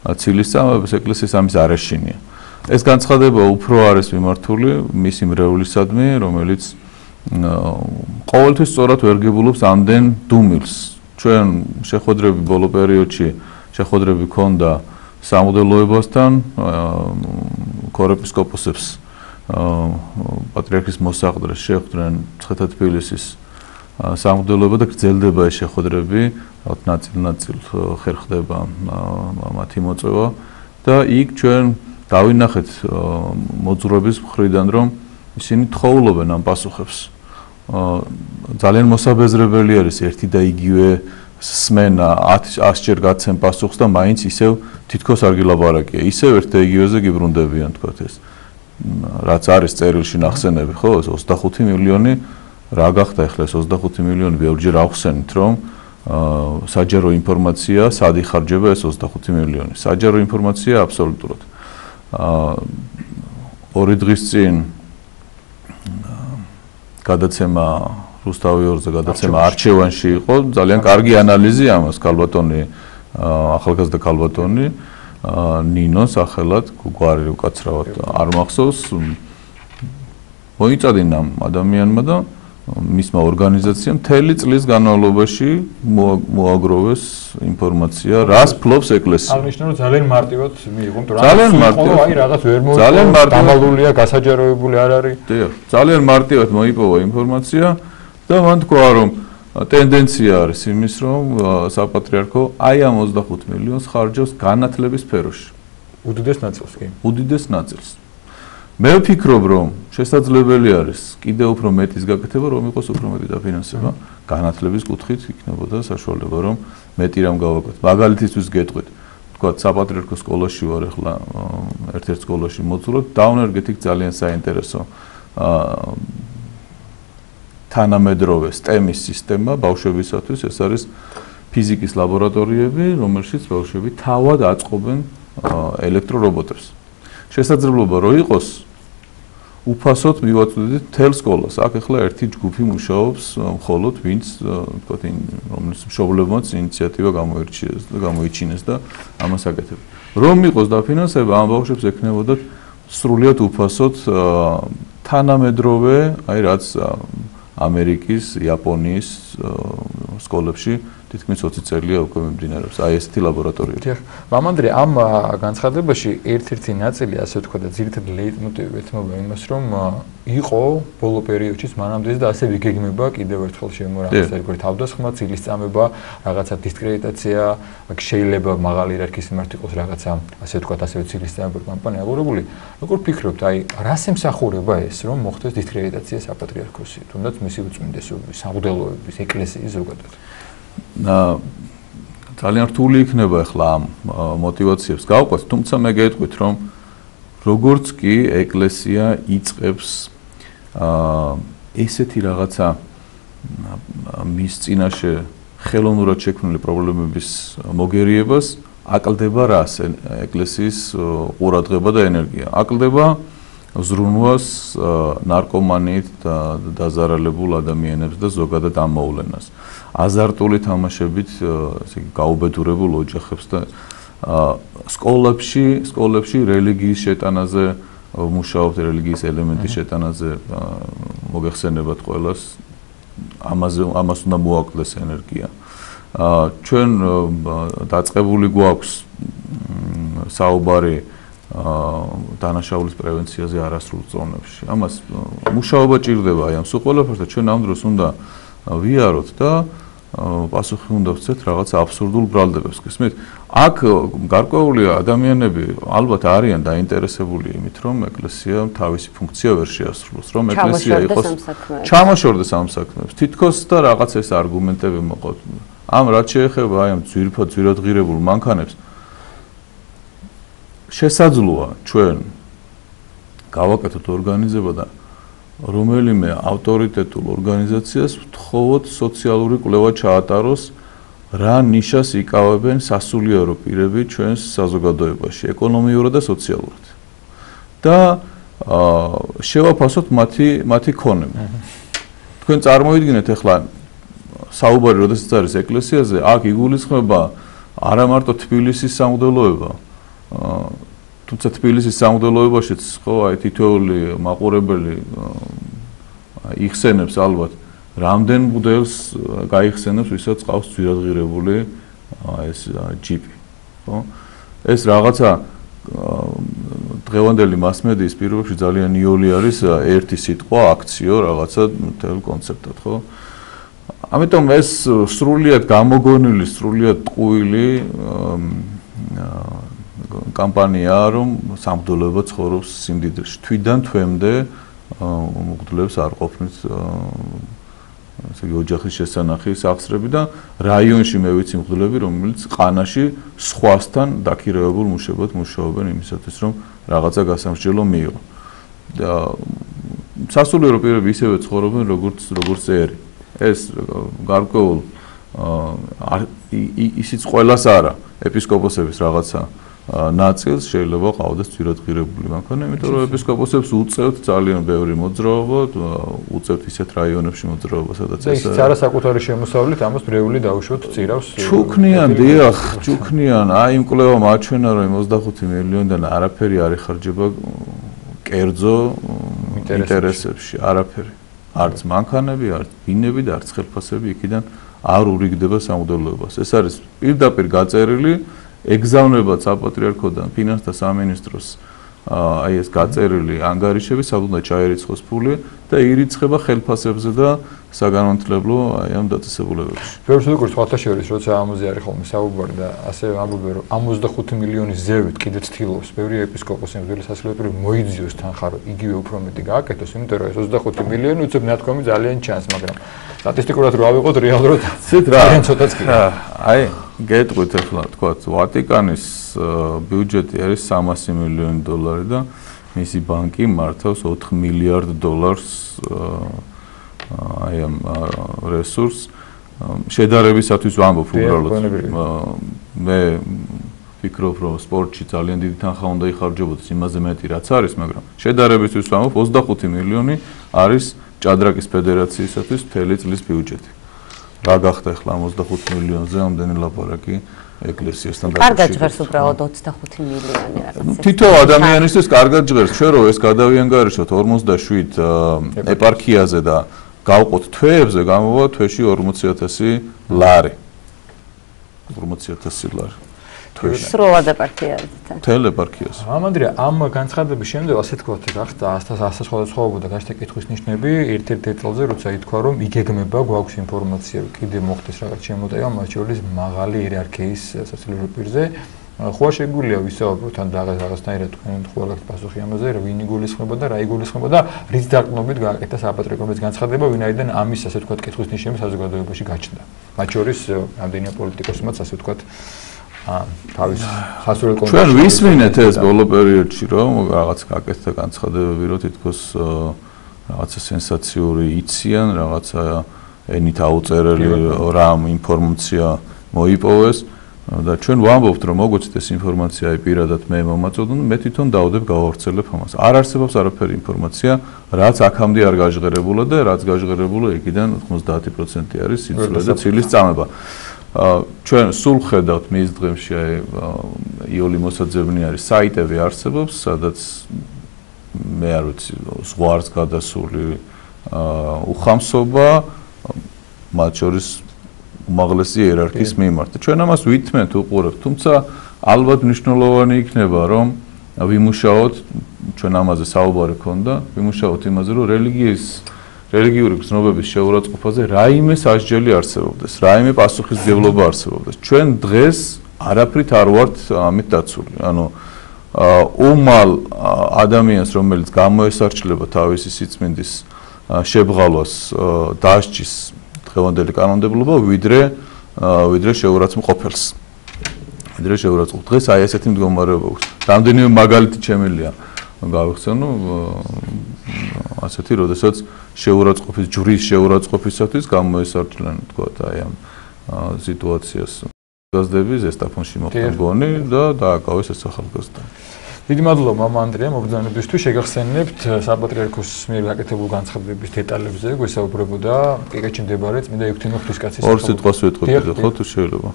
ცილისწამებებს ეკლესიის ამის არ ეშინია. ეს განცხადება უფრო არის მიმართული მისი მრევლისადმი, რომელიც ყოველთვის სწორად ვერ გებულობს ამდენ დუმილს. ჩვენ შეხვედრები ბოლო პერიოდში შეხვედრები ქონდა სამღვდელოებასთან, ქორეპისკოპოსებს პატრიარქის მოსაყდრეს შეხვდნენ მცხეთა-თბილისის სამღვდელოება და გრძელდება ეს შეხვედრები, ნაწილ-ნაწილ ხერ ხდება მათი მოწვევა და იქ ჩვენ დავინახეთ მოძღვრების მხრიდან, რომ ისინი თხოვლობენ ამ პასუხებს. ძალიან მოსაბეზრებელი არის ერთი და იგივე სმენა 100-ჯერ გაცემ პასუხს და მაინც ისევ თითქოს არ გილაპარაკია. ისევ ერთ და იგივეზე გიბრუნდებიან, თქვათ ეს. რაც არის წერილში ნახსენები, ხო, 25 მილიონი რა გახდა ახლა ეს 25 მილიონი ბევრჯერ ავხსენით, რომ საჯარო ინფორმაცია სად იხარჯება ეს 25 მილიონი. საჯარო ინფორმაცია აბსოლუტურად. 2 დღის წინ გადაცემა რუსთავი 2-ზე გადაცემა არჩევანში იყო, ძალიან კარგი ანალიზი ამას ქალბატონი ახალგაზრდა ქალბატონი ნინოს სახელად გვარი უკაცრავად არ მახსოვს მოიწადინა ადამიანმა და მისმა ორგანიზაციამ მთელი წლის განმავლობაში მოაგროვეს ინფორმაცია, რას ფლობს ეკლესია. აღნიშნე, რომ ძალიან მარტივად მიიღო, ძალიან მარტივად, აი რაღაც ვერ მოიწონა, დამალულია, გასაჯაროებული არ არის. დიახ, ძალიან მარტივად მოიპოვა ინფორმაცია და მან თქვა, რომ ტენდენცია არის იმის, რომ საპატრიარქო აი ამ 25 მილიონს ხარჯავს განათლების სფეროში. უდიდეს ნაწილს კი. უდიდეს ნაწილს. მე ვფიქრობ, რომ შესაძლებელი არის კიდევ უფრო მეტის გაკეთება, რომ იყოს უფრო მეტი დაფინანსება, განათლების კუთხით იქნებოდა საშუალება, რომ მეტი რამ გავაკეთოთ. მაგალითისთვის გეტყვით, თქვათ საპატრიარქოს სკოლაში ვარ ახლა ერთ-ერთ სკოლაში მოძღვრად, დავნერგეთ იქ ძალიან საინტერესო თანამედროვე STEM-ის სისტემა ბავშვებისათვის, ეს არის ფიზიკის ლაბორატორიები, რომელშიც ბავშვები თავად აწყობენ ელექტრორობოტებს. შესაძლებლობა რო იყოს უფასოდ მივაწვდით მთელ სკოლას. აქ ახლა ერთი ჯგუფი მუშაობს მხოლოდ, ვინც ვთქვათ, რომლის მშობლებმაც ინიციატივა გამოიჩინეს და ამას აკეთებენ. რომ იყოს დაფინანსება, ამ ბავშვებს ექნებოდათ სრულიად უფასოდ თანამედროვე, აი რაც ამერიკის, იაპონიის სკოლებში თითქმის 20 წელია უკვე მიმდინარეობს აი ესეთი ლაბორატორიები. დიახ. მამანდრე, ამ განცხადებაში ერთ-ერთი ნაწილი, ასე ვთქვა და ძირითადად ლეიტმოტივი ეთმობა იმას, რომ იყო ბოლო პერიოდშიც მანამდეც და ასევე გეგმება კიდევ ერთხელ შემორავა როგორი თავდასხმა, ცილისწამება, რაღაცა დისკრედიტაცია, შეიძლება მაღალი იერარქიის მიმართ იყოს რაღაცა, ასე ვთქვა, ასევე ცილისწამება კამპანია აღურებული. როგორ ფიქრობთ, აი რას ემსახურება ეს, რომ მოხდეს დისკრედიტაცია საპატრიარქოსი, თუნდაც მისი უწმინდესობის, სამღვდელოების, ეკლესიის ზოგადად? ძალიან რთული იქნება ახლა ამ мотивაციებს გავყვეთ, თუმცა მე გეტყვით, რომ როგორც კი ეკლესია იწყებს ესეთი რაღაცა მის წინაშე ხელოვნურად შექმნილი პრობლემების მოგერიებას, აკლდება რას ეკლესიის ყურადღება და ენერგია. აკლდება ზრუნვას ნარკომანიით დაზარალებულ ადამიანებს და ზოგადად ამოვლენას. აზარტული თამაშებით, ესე იგი, გაუბედურებულ ოჯახებს და სკოლებში რელიგიის შეტანაზე მუშაობთ, რელიგიის ელემენტის შეტანაზე მოგეხსენებათ ყველას, ამას უნდა მოაკლდეს ენერგია. ჩვენ დაწყებული გვაქვს საუბარი დანაშაულის პრევენციაზე არასრულ ზონებში. ამას მუშაობა ჭირდება აი ამ სულ ყველაფერს და ჩვენ ამ დროს უნდა ვიაროთ და პასუხი უნდა ვცეთ რაღაც აბსურდულ ბრალდებებს. გესმით? აქ გარკვეული ადამიანები ალბათ არიან დაინტერესებული იმით, რომ ეკლესია თავისი ფუნქცია ვერ შეასრულოს, რომ ეკლესია იყოს ჩამოშორდეს ამ საქმეებს. თითქოს და რაღაც ეს არგუმენტები მოყავთ. ამ რაც შეეხება აი ამ ძვირადღირებულ მანქანებს, შესაძლოა ჩვენ გავაკეთოთ ორგანიზება და რომელიმე ავტორიტეტულ ორგანიზაციას ვთხოვოთ სოციალური კვლევა ჩაატაროს, რა ნიშას იკავებენ სასულიერო პირები ჩვენს საზოგადოებაში, ეკონომიურად და სოციალურად. და შევაფასოთ მათი ქონები. თქვენ წარმოიდგინეთ ახლა საუბარი როდესაც არის ეკლესიაზე, აქ იგულისხმება არა მარტო თბილისის სამღვდელოება, თუმცა თბილისის სამღვდელოებაშიც ხო აი თითოეული მაყურებელი იხსენებს ალბათ რამდენ მღვდელს გაიხსენებს, ვისაც ყავს ძვირადღირებული ეს ჯიპი, ხო? ეს რაღაცა დღევანდელი მასმედიის პირობებში ძალიან იოლი არის ერთი სიტყვა აქციო რაღაცა მთელ კონცეპტად, ხო? ამიტომ ეს სრულიად გამოგონილი, სრულიად ტყუილი კამპანიაა, რომ სამღვდელოება ცხოვრობს სიმდიდრეში. თვიდან თვემდე მღვდლებს არ ყოფნით ესე იგი ოჯახის შესანახი სახსრები და რაიონში მე ვიცი მღვდლები, რომელიც ყანაში სხვასთან დაქირავებულ მუშებად მუშაობენ იმისათვის, რომ რაღაცა გასამსჯელო მიიღო. და სასულიერო პირები ისევე ცხოვრობენ როგორც ერი. ეს გარკვეულ ისიც ყველას არა, ეპისკოპოსების რაღაცა ნაწილს შეიძლება ყავდეს ძვირადღირებული მანქანა, იმიტომ რომ ეპისკოპოსებს უწევთ ძალიან ბევრი მოძრაობა, უწევთ ისეთ რაიონებში მოძრაობა, სადაც ეს არა საკუთარი შემოსავლით ამას ბრეული დაუშვოთ წირავს. ჩუქნიან, დიახ, ჩუქნიან. აი იმ კვლევამ აჩვენა, რომ 25 მილიონიდან არაფერი არ ეხარჯება კერძო ინტერესებში, არაფერი. არც მანქანები, არც ბინები და არც ხელფასები იქიდან არ ურიგდება სამღვდელოებას. ეს არის პირდაპირ გაწერილი, ეგზავნება საპატრიარქოდან ფინანსთა სამინისტროს აი ეს გაწერილი ანგარიშები, სად უნდა ჩაერიცხოს ფული და ირიცხება ხელფასებზე და საგანმანათლებლო აი ამ დაწესებულებებში. ბევრს უკვე სხვათა შორის, როცა ამაზე არის ხოლმე საუბარი და ასევე ამბობენ, რომ 25 მილიონის ზევით კიდე ცდილობს ბევრი ეპისკოპოსი მღვდელი სასულიერო მოიძიოს თანხა, რომ იგივე უფრო მეტი გააკეთოს, იმიტომ რომ ეს 25 მილიონი უცებ ნათქვამი ძალიან ჩანს, მაგრამ სტატისტიკურად რო ავიღოთ რეალურად ძალიან ცოტაც კი. აი გეტყვით ახლა თქვა ვატიკანის ბიუჯეტი არის 300 მილიონი დოლარი და მისი ბანკი მართავს 4 მილიარდ დოლარს აი ამ რესურსს შედარებისათვის ვამბობ უბრალოდ მე ვფიქრობ, რომ სპორტში ძალიან დიდი თანხა უნდა იხარჯებოდეს იმაზე მეტი რაც არის, მაგრამ შედარებისთვის ვამბობ 25 მილიონი არის ჭადრაკის ფედერაციისათვის მთელი წლის ბიუჯეტი. რა გახდა ახლა 25 მილიონზე ამდენი ლაპარაკი ეკლესიასთან დაკავშირებით? კარგად ჟღერს უბრალოდ 25 მილიონი რაღაც. თითო ადამიანისთვის კარგად ჟღერს, ჩვენ რომ ეს გადავიანგარიშოთ 47 ეპარქიაზე და გავყოთ თვეებზე, გამოვა თვეში 40,000 ლარი. 40,000 ლარი. სრულად ეპარქიაზე. მთელ ეპარქიაზე. ამანდრია, ამ განცხადების შემდეგ ასე თქვა, გახდა 100 სხვადასხვაობა და გაშთა კითხვის ნიშნები ერთ-ერთ დეტალზე, როცა ითქვა, რომ იგეგმება, გვაქვს ინფორმაცია, კიდე მოხდეს რაღაც შემოტევა, მათ შორის მაღალი იერარქიის სასულიერო პირზე. ხო შეგვიძლია ვისაუბროთ ან რაღაცნაირად თქვენ თქვა გაქვთ პასუხი ამაზე, რა ვინ იგულისხმება და რა იგულისხმება და რის დაყრდნობით გააკეთა საპატრიარქოს განცხადება, ვინაიდან ამის ასე თქვა კითხვის ნიშნები საზოგადოებაში გაჩნდა. მათ შორის რამდენიმე პოლიტიკოსმაც ასე თქვა თავის ხასურელ კონტექსტში. ჩვენ ვისმინეთ ეს ბოლო პერიოდში, რომ რაღაც გაკეთდა განცხადებები, რომ თითქოს რაღაცა სენსაციური იციან, რაღაცა ენით აუწერელი რამ ინფორმაცია მოიპოვეს და ჩვენ ვამბობთ, რომ მოგვეცეთ ეს ინფორმაცია აი პირადად მე მომაწოდო, მე თვითონ დავდებ გავავრცელებ ამას. არ არსებობს არაფერი ინფორმაცია, რაც აქამდე არ გაჟღერებულა და რაც გაჟღერებულა იქიდან 90% არის სიცრუე და ცილის წამება. ჩვენ სულ ხედავთ მის დღემში იოლი მოსაძებნი არის საიტები არსებობს, სადაც მე არ ვიცი, ზღვარს გადასული უხამსობა, მათ შორის უმაღლესი იერარქიის მიმართ. ჩვენ ამას ვითმენთ, უყურებთ, თუმცა ალბათ მნიშვნელოვანი იქნება, რომ ვიმუშაოთ, ჩვენ ამაზე საუბარი ქონდა, ვიმუშაოთ იმაზე, რომ რელიგიური გზნობების შეურაცხყოფაზე რაიმე სასჯელი არსებობდეს, რაიმე პასუხისმგებლობა არსებობდეს. ჩვენ დღეს არაფრით არ ვართ ამით დაცული. ანუ უმალ ადამიანს, რომელიც გამოესარჩლება თავისი სიწმინდის შებღალვას, დასჯის დღევანდელი კანონმდებლობა, ვიდრე შეურაცხმყოფელს. ვიდრე შეურაცხმყოფ. დღეს აი ესეთი მდგომარეობა აქვს. რამდენიმე მაგალითი შემიძლია გავიხსენო, ასეთი, როდესაც შეურაცხყოფის ჯვრის შეურაცხყოფისათვის გამოესარჩლენ, თქვა, აი ამ სიტუაციას გაზდები ზესტაფონში მოხდა გონი და დააკავეს ეს ახალგაზრდა. დიდი მადლობა მამა ანდრია მოგზაურობისთვის. შეგახსენებთ საპატრიარქოს მიერ გაკეთებულ განცხადების დეტალებზე გვესაუბრებოდა კიკეთში მდებარე წმინდა ექვთიმე ღვთისკაცის ორ სიტყვას ვეტყობდი, ხო თუ შეიძლება.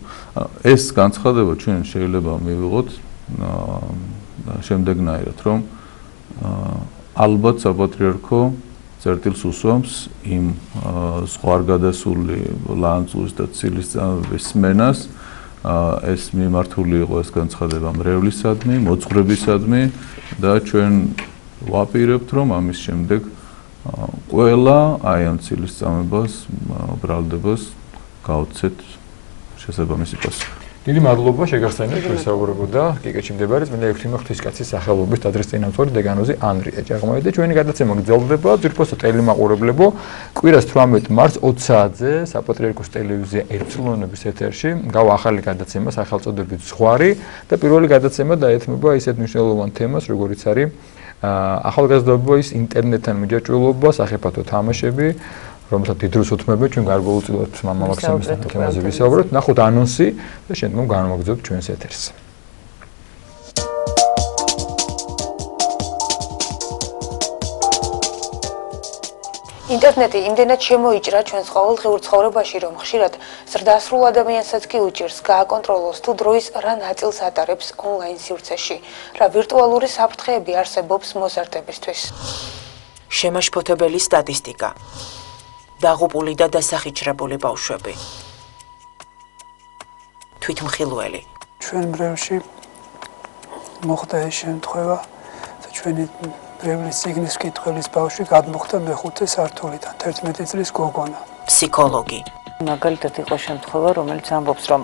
ეს განცხადება ჩვენ შეიძლება მივიღოთ შემდეგნაირად, რომ ალბათ საპატრიარქო წერტილს უსვამს იმ ზღვარგადასული ლანწუვის და ცილის წამების სმენას. ეს მიმართული იყო ეს განცხადება მრევლისადმი, მოძღვრებისადმი და ჩვენ ვაპირებთ, რომ ამის შემდეგ ყველა აი ამ ცილის წამებას, ბრალდებას გავცეთ შესაბამისი პასუხი. დიდი მადლობა შეგახსენებთ, ვესაუბრებოდა კიკეთში მდებარე წმინდა ექვთიმე ღვთისკაცის სახელობის ტაძრისწინამძღვარი დეგანოზი ანდრია ჭაღმაია და ჩვენი გადაცემა გრძელდება ძირფოსო ტელემაყურებლებო კვირას 18 მარტს 20 საათზე საპატრიარქოს ტელევიზია ერთსულოვნების ეთერში გავა ახალი გადაცემა სახელწოდებით ზღვარი და პირველი გადაცემა დაეთმობა ისეთ მნიშვნელოვან თემას, როგორიც არის ახალგაზრდობის ინტერნეტთან მიჯაჭვულობა, სახიფათო თამაშები, რომელსაც დიდ დროს უთმობთ, ჩვენ გარკვეულწილად მამა მაქსიმის თემაზე ვისაუბრებთ, ნახოთ ანონსი და შემდგომ განვაგრძობთ ჩვენს ეთერს. ინტერნეტი იმდენად შემოიჭრა ჩვენს ყოველდღიურ ცხოვრებაში, რომ ხშირად ზრდასრულ ადამიანსაც კი უჭირს გააკონტროლოს თუ დროის რა ნაწილს ატარებს ონლაინ სივრცეში, რა ვირტუალური საფრთხეები არსებობს მოზარდებისთვის. შემაშფოთებელი სტატისტიკა. დაღუპული და დასახიჩრებული ბავშვები. თვითმხილველი. ჩვენ მრევლში მოხდა ეს შემთხვევა და ჩვენი მრევლის სიგნის კითხველის ბავშვი გადმოხდა მეხუთე სართულიდან 11 წლის გოგონა. ფსიქოლოგი. მაგალითად იყო შემთხვევა, რომელიც ამბობს, რომ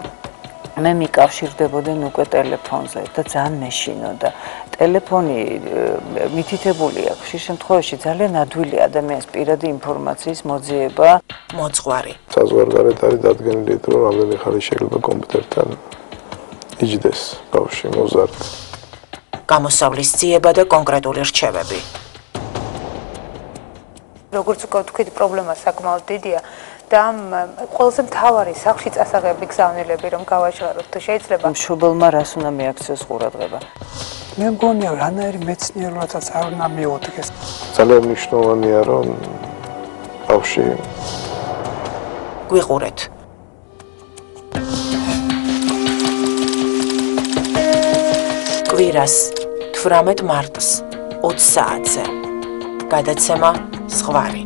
მე მიკავშირდებოდნენ უკვე ტელეფონზე და ძალიან მეშინოდა. ტელეფონი მითითებული აქვს ხშირ შემთხვევაში ძალიან ადვილი ადამიანის პირადი ინფორმაციის მოძიება. მოძღვარი. საზღვარგარეთ არის დადგენილი, რომ რამდენი ხანი შეიძლება კომპიუტერთან იჯდეს ბავშვი მოზარდ. გამოსავლის ძიება და კონკრეტული რჩევები. როგორც უკვე ვთქვით, პრობლემა საკმაოდ დიდია და ყველაზე მთავარი სახლში წასაღები გზავნილები რომ გავაჟღეროთ, თუ შეიძლება. მშობელმა რას უნდა მიაქციოს ყურადღება? მე მგონია რანაირი მეცნიერულადაც არ უნდა მიუდგეს. ძალიან მნიშვნელოვანია რომ ბავშვი გვიყურეთ. კვირას 18 მარტს 20 საათზე. გადაცემა ზღვარი.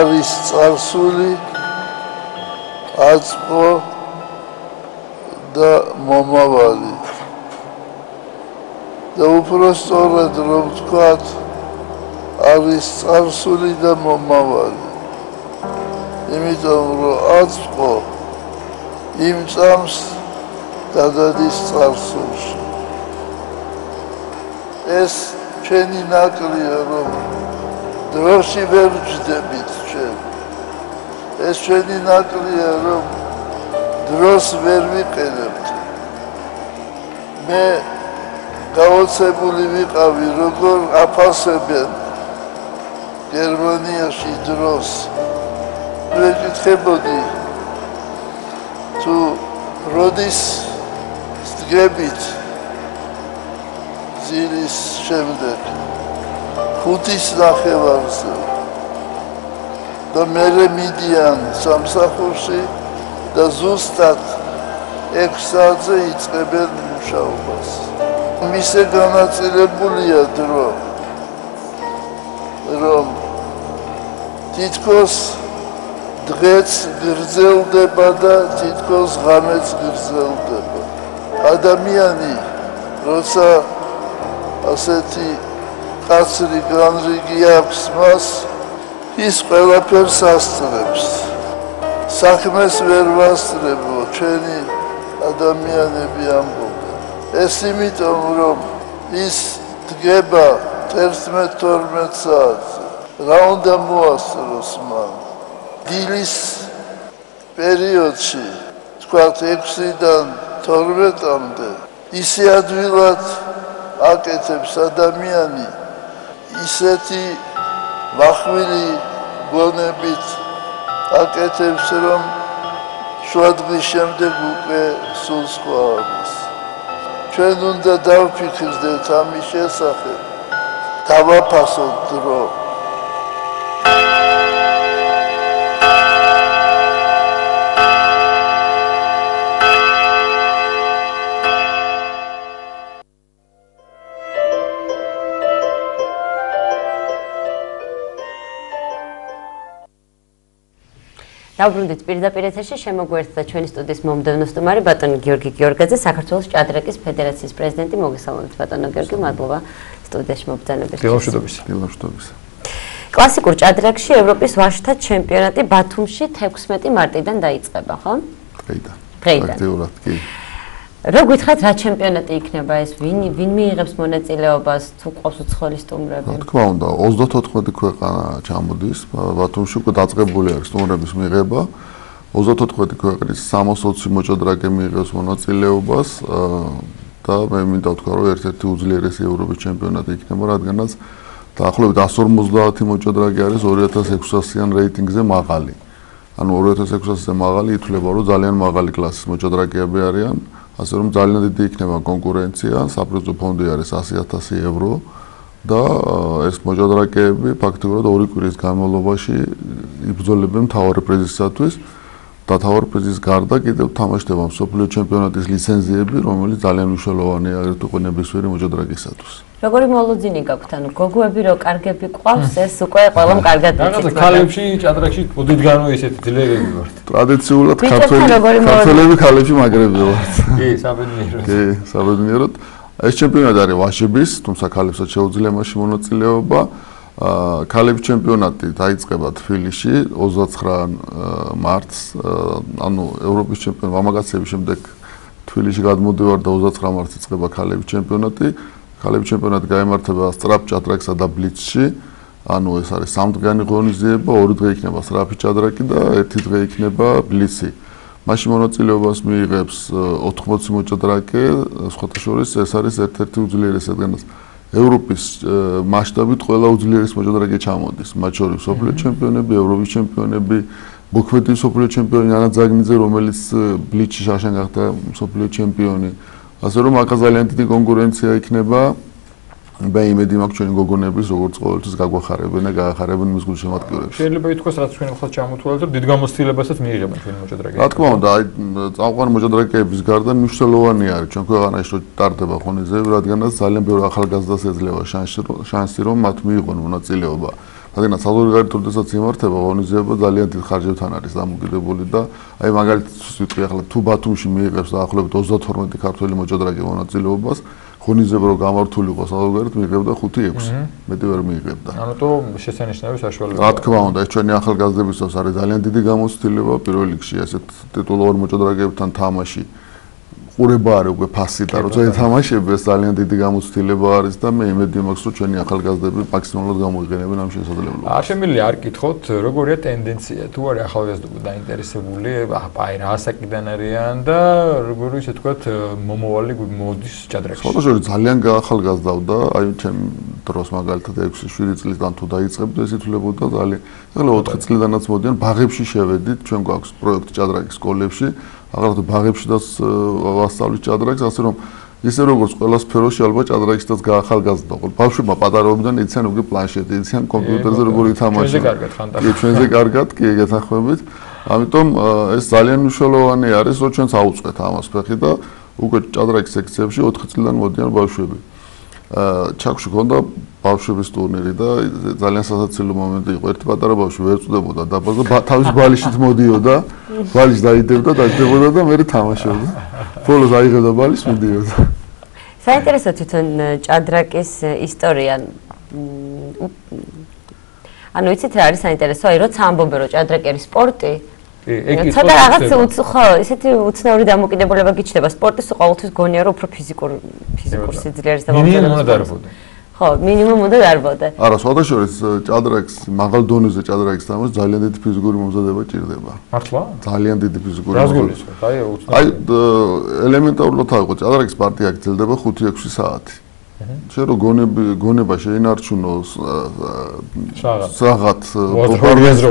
არის წარსული, აწმყო და მომავალი. და უფრო სწორად რომ ვთქვათ, არის წარსული და მომავალი. იმიტომ რომ აწმყო იმ წამს დადადის წარსულში. ეს ჩვენი ნაკლია რომ დროში ვერ ვჯდებით ჩვენ. ეს ჩვენი ნაკლია რომ დროს ვერ ვიყენებთ. მე გაოცებული ვიყავი როგორ აფასებენ გერმანიაში დროს. ვეკითხებოდი თუ როდის სდგებით ძილის შემდეგ 5-ის ნახევარზე და მერე მიდიან სამსახურში და ზუსტად 6 საათზე იწყებენ მუშაობას. მისე განაწილებულია დრო, რომ თითქოს დღეც გრძელდება და თითქოს ღამეც გრძელდება. ადამიანი, როცა ასეთი კაცრი განრიგი აქვს მას, ის ყველაფერს ასწრებს. საქმეს ვერ ვასწრებო, ჩვენი ადამიანები ამბობენ. ეს იმიტომ, რომ ის დგება 11-12 საათზე. რა უნდა მოასწროს მან? დილის პერიოდში, თქვათ 6-დან 12-მდე, ისე ადვილად აკეთებს ადამიანი, ისეთი מחმილი გონებით აკეთებს, რომ შუადღის შემდეგ უკვე სულ სხვა არის. ჩვენ უნდა დავფიქრდეთ ამის შესახებ, დავაფასოთ დრო. დავბრუნდით პირდაპირ ეთერში, შემოგვერთდა ჩვენი სტუდიის მომდევნო სტუმარი ბატონი გიორგი გიორგაძე, საქართველოს ჭადრაკის ფედერაციის პრეზიდენტი. მოგესალმებით ბატონო გიორგი, მადლობა სტუდიაში მობრძანებისთვის. დილამშვიდობისა. კლასიკურ ჭადრაკში ევროპის ვაჟთა ჩემპიონატი ბათუმში 16 მარტიდან დაიწყება, ხო? დღეიდან. აქტიურად კი. რო გითხრათ რა ჩემპიონატი იქნება ეს, ვინ მიიღებს მონაწილეობას, თუ ყავს უცხოელი სტუმრები? რა თქმა უნდა, 34 ქვეყანა ჩამოდის, ბათუმში უკვე დაწყებული არის სტუმრების მიღება. 34 ქვეყნის 620 მოჭადრაკე მიიღებს მონაწილეობას და მე მინდა ვთქვა, რომ ერთ-ერთი უძლიერესი ევროპის ჩემპიონატი იქნება, რადგანაც დაახლოებით 150 მოჭადრაკე არის 2600-იან რეიტინგზე მაღალი. ანუ 2600-ზე მაღალი ითვლება, რომ ძალიან მაღალი კლასის მოჭადრაკეები არიან. ასე რომ ძალიან დიდი იქნება კონკურენცია, საპრიზო ფონდი არის 100,000 евро და ეს მოჭადრაკეები ფაქტობრივად 2 კვირის განმავლობაში იბრძოლებენ მთავარი პრიზისათვის და მთავარი პრიზის გარდა კიდევ თამაშდება მსოფლიო ჩემპიონატის ლიცენზიები, რომელიც ძალიან მნიშვნელოვანია ერთუყინებისმიერი მოჭადრაკისათვის. როგორი მოლოდინი გაქვთ, ანუ გოგოები რო კარგები ყავს, ეს უკვე ყველამ კარგად იცით. რაღაცა ქალებში ჭადრაკში ოდითგანვე ისეთი ძლიერები ვართ. ტრადიციულად ქართველები ქალებში მაგრები ვართ. კი, საბედნიეროდ. კი, საბედნიეროდ. ეს ჩემპიონატი არის ვაჟების, თუმცა ქალებსაც შეუძლია მასში მონაწილეობა. ქალების ჩემპიონატი დაიწყება თბილისში 29 მარტს, ანუ ევროპის ჩემპიონატი მამაკაცების შემდეგ თბილისში გადმოდივარ და 29 მარტს იწყება ქალების ჩემპიონატი. ქალების ჩემპიონატი გაიმართება სწრაფ ჭადრაკსა და ბლიცში. ანუ ეს არის 3 დღიანი ღონისძიება, 2 დღე იქნება სწრაფი ჭადრაკი და 1 დღე იქნება ბლიცი. მაშინ მონაწილეობას მიიღებს 80 მოჭადრაკე, სხვათა შორის ეს არის ერთ-ერთი უძლიერესი, რადგანაც ევროპის მასშტაბით ყველა უძლიერესი მოჭადრაკე ჩამოდის, მათ შორის სოფლიო ჩემპიონები, ევროპის ჩემპიონები, მოქმედი სოფლიო ჩემპიონი ანა ძაგნიძე, რომელიც ბლიცში შაშან გახდა სოფლიო ჩემპიონი. ასე რომ აქ ძალიან დიდი კონკურენცია იქნება. მე იმედი მაქვს ჩვენი გოგონების როგორც ყოველთვის გაგვახარებენ და გაახარებენ მის გულშემატკივრებს. შეიძლება ითქვას, რაც ჩვენ ხალხს ჩამოთვალეთ, რომ დიდ გამოცდილებასაც მიიღებენ ჩვენი მოჭადრაკეები. რა თქმა უნდა, აი წამყვანი მოჭადრაკეების გარდა მნიშვნელოვანი არის ჩვენ ქვეყანაში რომ ტარდება ღონისძიება, რადგანაც ძალიან ბევრი ახალგაზრდას ეძლევა შანსი რომ მათ მიიღონ მონაწილეობა. რადგანაც საზღვარგარეთ როდესაც იმართება ღონისძიება ძალიან დიდ ხარჯებთან არის დამოკიდებული და აი მაგალითად ვიტყვი ახლა თუ ბათუმში მიიღებს დაახლოებით 32 ქართველი მოჭადრაკე მონაწილეობას ღონისძიება რომ გამართული იყო საზღვარგარეთ მიიღებდა 5-6 მეტი ვერ მიიღებდა. ამიტომ შესანიშნავი საშუალებაა. რა თქმა უნდა, ეს ჩვენი ახალგაზრდებისთვის არის ძალიან დიდი გამოცდილება პირველ რიგში ასეთ ტიტულოვან მოჭადრაკეებთან თამაში. ყურება არის უკვე ფასი და როცა ეთამაშები ეს ძალიან დიდი გამოცდილება არის და მე იმედი მაქვს რომ ჩვენი ახალგაზრდები მაქსიმალურად გამოიყენებენ ამ შესაძლებლობას. არ შემიძლია არ გითხოთ, როგორია ტენდენცია, თუ არის ახალგაზრდობა დაინტერესებული, აი რა ასაკიდან არიან და როგორი ისე თქვათ მომავალი მოდის ჭადრაკში. ფოტოშორი ძალიან გაახალგაზრდავდა, აი ჩემ დროს მაგალითად 6-7 წლიდან თუ დაიწყებდა ეს ითვლებოდა ძალიან. ახლა 4 წლიდანაც მოდიან ბაღებში შევედით, ჩვენ გვაქვს პროექტი ჭადრაკის სკოლებში. აღარ ბაღებში და ვასწავლით ჭადრაკს, ასე რომ ისე როგორც ყველა სფეროში ალბათ ჭადრაკისთაც გაახალგაზრდა. ბავშვებმა პატარაობიდან იციან უკვე პლანშეტი, იციან კომპიუტერზე როგორ ითამაშონ. ჩვენზე კარგად ხანდახან. ჩვენზე კარგად, კი გეთანხმებით. ამიტომ ეს ძალიან მნიშვნელოვანი არის, რომ ჩვენც აუწყეთ ამას ფეხი და უკვე ჭადრაკის სექციებში 4 წლიდან მოდიან ბავშვები. ჩაკში გქონდა ბავშვების ტურნირი და ძალიან სასაცილო მომენტი იყო. ერთი პატარა ბავშვი ვერ წვდებოდა დაბას და თავის ბალიშით მოდიოდა, ბალიში დაიდებდა, დაждდებოდა და მე თამაშობდა. ბოლოს აიღებდა ბალის, მიდიოდა. საინტერესო თვითონ ჭადრაკის ისტორია. ანუ იცით რა არის საინტერესო? აი როცა ამბობენ რომ ჭადრაკი არის სპორტი, ცოტა რაღაც ხო, ისეთი უცნაური დამოკიდებულება გიჩნდება. სპორტის ყოველთვის გონია რომ უფრო ფიზიკურ სიძლიერეს და მომზადებოდა. ხო, მინიმუმ უნდა დარბოდე. არა, სხვადასხვა ჭადრაკს, მაღალ დონეზე ჭადრაკის თამაშს ძალიან დიდი ფიზიკური მომზადება ჭირდება. მართლა? ძალიან დიდი ფიზიკური მომზადება. აი, ელემენტარულად ავიღო, ჭადრაკის პარტია გრძელდება 5-6 საათი. შენ რო გონება შეინარჩუნოს საღათ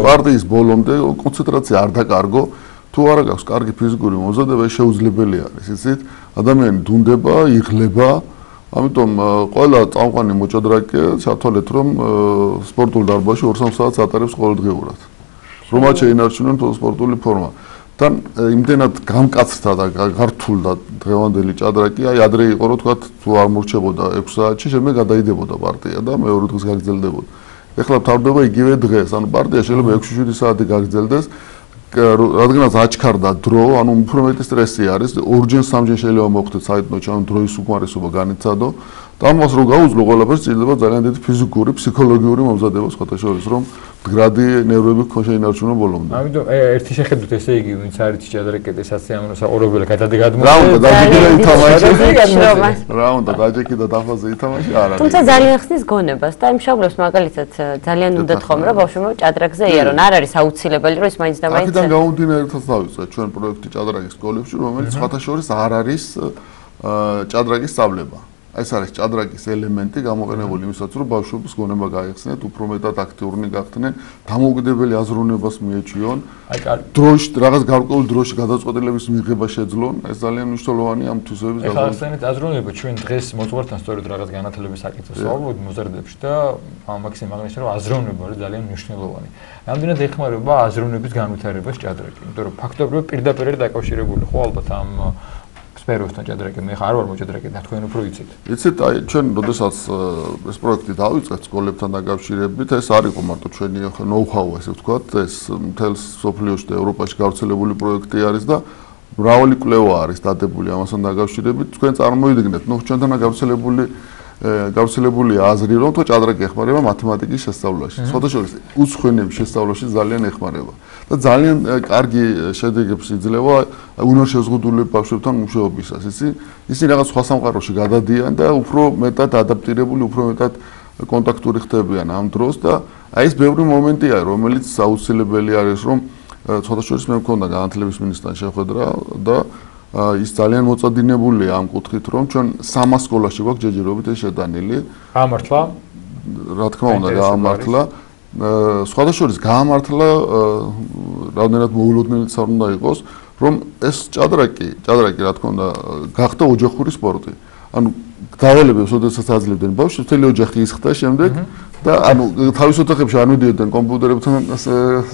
პარტიის ბოლომდე კონცენტრაცია არ დაკარგო, თუ არა გაქვს კარგი ფიზიკური მომზადება, შეუძლებელი არის, იცით? ადამიანი დუნდება, იღლება. ამიტომ ყველა წამყვანი მოჭადრაკე ჩათვალეთ რომ სპორტულ დარბაზში 2-3 საათს ატარებს ყოველდღიურად. რომ მათ შეინარჩუნონ სპორტული ფორმა. თან იმდენად გამკაცრდა და გართულდა დღევანდელი ჭადრაკი, აი ადრე იყო რომ თქვა თუ არ მორჩებოდა 6 საათში, შემდეგ გადაიდებოდა პარტია და მეორე დღეს გაგრძელდებოდა. ეხლა თავდება იგივე დღეს, ანუ პარტია შეიძლება 6-7 საათი გაგრძელდეს. რადგანაც აჩქარდა დრო, ანუ უფრო მეტი სტრესი არის, ორჯერ სამჯერ შეიძლება მოხდეს საერთოდ ჩემ დროის უკმარისობა განიცადო და ამას რო გაუძლო ყველაფერს ჭირდება ძალიან დიდი ფიზიკური, ფსიქოლოგიური მომზადება სხვათა შორის, რომ მდგრადი ნერვები შეინარჩუნო ბოლომდე. ამიტომ ერთი შეხედვით ესე იგი, ვინც არის ჭადრაკეტი საცემო საყურებელი გადადგმული. რა უნდა დაჯექი და ითამაშე. რა უნდა დაჯექი და დაფაზე ითამაშე, არა. თუმცა ძალიან ხსნის გონებას და იმშობლებს მაგალითად ძალიან უნდათ ხომ რა ბავშვებმა ჭადრაკზე იარონ, არ არის აუცილებელი რომ ის მაინც და მაინც აქედან გამომდინარესაც დავიწყე ჩვენ პროექტი ჭადრაკის სკოლებში, რომელიც სხვათა შორის არ არის ჭადრაკის სწავლება. ეს არის ჭადრაკის ელემენტი გამოყენებული იმისათვის, რომ ბავშვებს გონება გაიხსნათ, უფრო მეტად აქტიურნი გახდნენ, დამოუკიდებელი აზროვნებას მიეჩვიონ. აი კარგი. დროში რაღაც გარკვეულ დროში გადაწყვეტილების მიღება შეძლონ, ეს ძალიან მნიშვნელოვანია ამ თვისების გაგონებაში. ეხლა ახსენეთ აზროვნება, ჩვენ დღეს მოძღვართან სწორედ რაღაც განათლების საკითხზე ვსაუბრობთ მოზარდებში და მაქსიმუმ აღნიშნე, რომ აზროვნება არის ძალიან მნიშვნელოვანი. რამდენად ეხმარება აზროვნების განვითარებას ჭადრაკი, იმიტომ რომ ფაქტობრივად პირდაპირ დაკავშირებული ხო ალბათ ამ სფეროსთან ჭადრაკი, მე ხარ არ ვარ მოჭადრაკე და თქვენ უფრო იცით. იცით, აი ჩვენ როდესაც ეს პროექტი დავიწყეთ სკოლებთან დაკავშირებით, ეს არ იყო მარტო ჩვენი ნოუ-ჰაუ, ასე ვთქვათ, ეს მთელს სოფლიოში და ევროპაში გავრცელებული პროექტი არის და მრავალი კვლევა არის დადებული ამასთან დაკავშირებით. თქვენ წარმოიდგინეთ, ნუ ჩვენთანა გავრცელებული გავრცელებულია აზრი, რომ თო ჭადრაკი ეხმარება მათემატიკის შესწავლაში. სხვადასხვა უცხოენების შესწავლაში ძალიან ეხმარება. და ძალიან კარგი შედეგებს იძლევა უნარშეზღუდული ბავშვებთან მუშაობისას. ისინი რაღაც სხვა სამყაროში გადადიან და უფრო მეტად ადაპტირებული, უფრო მეტად კონტაქტური ხდებიან ამ დროს და აი ეს ბევრი მომენტია, რომელიც აუცილებელი არის, რომ სხვადასხვა მე მქონდა განათლების მინისტრთან შეხვედრა და ის ძალიან მოწადინებულია ამ კუთხით, რომ ჩვენ 300 სკოლაში გვაქვს ჯერჯერობით ეს შეტანილი. გაამართლა? რა თქმა უნდა, გაამართლა. სხვადასხვა გაამართლა რამდენად მოულოდნელიც არ უნდა იყოს, რომ ეს ჭადრაკი რა თქმა უნდა გახდა ოჯახური სპორტი. ანუ დავალებებს, ოდესაც აძლევდნენ ბავშვებს, მთელი ოჯახი ისხდა შემდეგ და ანუ თავის ოთახებში არ მიდიოდნენ კომპიუტერებთან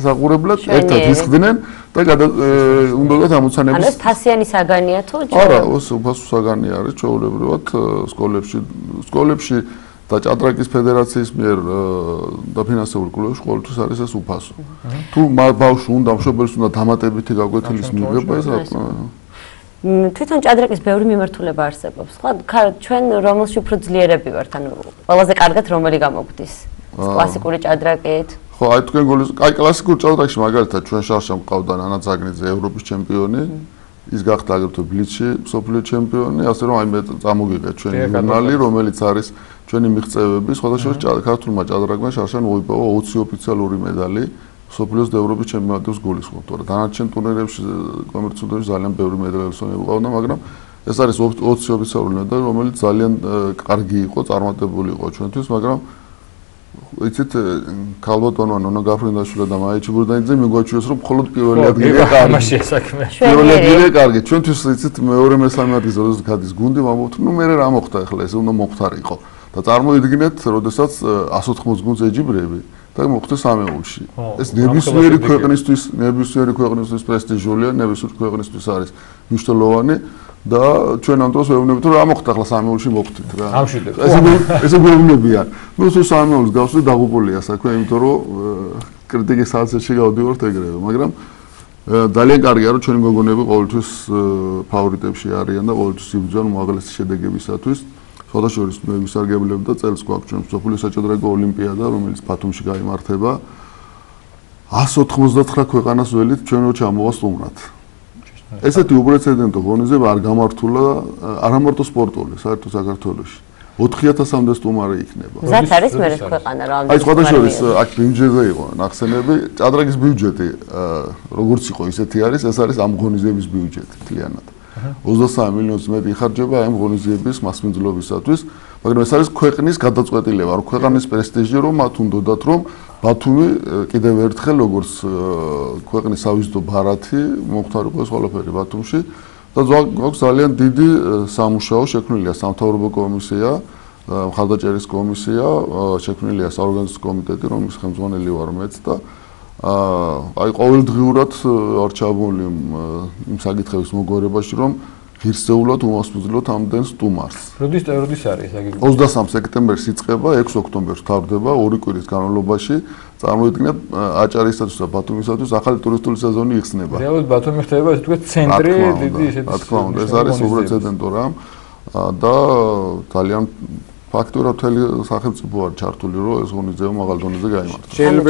საყურებლად, ერთად ისხდნენ და უნდათ ამოცანების. ანუ ეს ფასიანი საგანია თუ? არა, უფასო საგანი არის ჩვეულებრივად სკოლებში და ჭადრაკის ფედერაციის მიერ დაფინანსებული კლუბებში ყოველთვის არის ეს უფასო. თუ ბავშვი უნდა, მშობელს უნდა დამატებითი გაკვეთილის მიღება, ეს რა თქმა უნდა. თვითონ ჭადრაკის ბევრი მიმართულება არსებობს. ხო, ჩვენ რომელში უფრო ძლიერები ვართ, ანუ ყველაზე კარგად რომელი გამოგვდის? კლასიკური ჭადრაკით? ხო, აი თქვენ გოლის, აი კლასიკურ ჭადრაკში მაგალითად ჩვენ შარშან მყავდა ნანა ზაგნიძე ევროპის ჩემპიონი. ის გახდა აგრეთვე ბლიცში მსოფლიო ჩემპიონი, ასე რომ აი მე წამოგიღეთ ჩვენი ჟურნალი, რომელიც არის ჩვენი მიღწევები, სხვადასხვა ქართულმა ჭადრაკმა შარშან მოიპოვა 20 ოფიციალური медали მსოფლიოს და ევროპის ჩემპიონატებს გულისხმობ, თორემ დანარჩენ ტურნირებში კომერციულებში ძალიან ბევრი მედალებს მიყავდა, მაგრამ ეს არის 20 ოფიციალური медали, რომელიც ძალიან კარგი იყო, წარმატებული იყო ჩვენთვის, მაგრამ იცით ქალბატონო ნონა გაფრინდაშვილა და მაიჩი ბურდანიძე მიგვაჩვენეს რომ მხოლოდ პირველი ადგილია კარგი. პირველი ადგილია კარგი. ჩვენთვის იცით მეორე მესამე ადგილზე როდესაც გადის გუნდი, ვამბობთ, ნუ მე რა მოხდა ახლა ეს უნდა მოხდარიყო. და წარმოიდგინეთ, როდესაც 180 გუნდს ეჯიბრები და მოხდა სამეულში. ეს ნებისმიერი ქვეყნისთვის პრესტიჟულია, ნებისმიერი ქვეყნისთვის არის მნიშვნელოვანი. და ჩვენ ამ დროს ვეუბნებით რომ რა მოხდა ახლა სამეულში მოხდით რა. ესე გვეუბნებია. ნუ სულ სამეულს გავსვი დაღუპულია საქმე, იმიტომ რომ კრიტიკის სალსებში გავდივართ ეგრევე, მაგრამ ძალიან კარგია რომ ჩვენი გოგონები ყოველთვის ფავორიტებში არიან და ყოველთვის იბრძვიან უმაღლესი შედეგებისათვის. სხვადასხვა მე ვისარგებლებ და წელს გვაქვს ჩვენ მსოფლიო საჭადრაკო ოლიმპიადა, რომელიც ბათუმში გაიმართება. 199 ქვეყანას ველით ჩვენ რო ჩამოვა სტუმრად. ესეთი უპრეცედენტო ღონისძიება არ გამართულა არა მარტო სპორტული, საერთოდ საქართველოში. 4000-მდე სტუმარი იქნება. მზად არის მერე ქვეყანა რა. აი სხვადასხვა აქ ბიუჯეტზე იყო ნახსენები, ჭადრაკის ბიუჯეტი როგორც იყო ისეთი არის, ეს არის ამ ღონისძიების ბიუჯეტი მთლიანად. 23 მილიონს მეტი იხარჯება ამ ღონისძიების მასპინძლობისათვის, მაგრამ ეს არის ქვეყნის გადაწყვეტილება, რომ ქვეყნის პრესტიჟი რომ მათ უნდათ რომ ბათუმი კიდევ ერთხელ როგორც ქვეყნის სავიზიტო ბარათი მოხდარიყო ეს ყველაფერი ბათუმში და გვაქვს ძალიან დიდი სამუშაო შექმნილია სამთავრობო კომისია, მხარდაჭერის კომისია, შექმნილია საორგანიზაციო კომიტეტი, რომლის ხელმძღვანელი ვარ მეც და აი ყოველდღიურად არ ჩაბმული იმ საკითხების მოგვარებაში, რომ ღირსეულად უმასპინძლოთ ამდენ სტუმარს. როდის არის აგიგ? 23 სექტემბერს იწყება, 6 ოქტომბერს თავდება, 2 კვირის განმავლობაში. წარმოიდგინეთ აჭარისათვის და ბათუმისათვის ახალი ტურისტული სეზონი იხსნება. რეალურად ბათუმი ხდება ესე თქვა ცენტრი დიდი ესეთი. რა თქმა უნდა, ეს არის უპრეცედენტო რამ და ძალიან ფაქტურად მთელი სახელმწიფო არ ჩართული რომ ეს ღონისძიება მაღალ დონეზე გაიმართოს. შეიძლება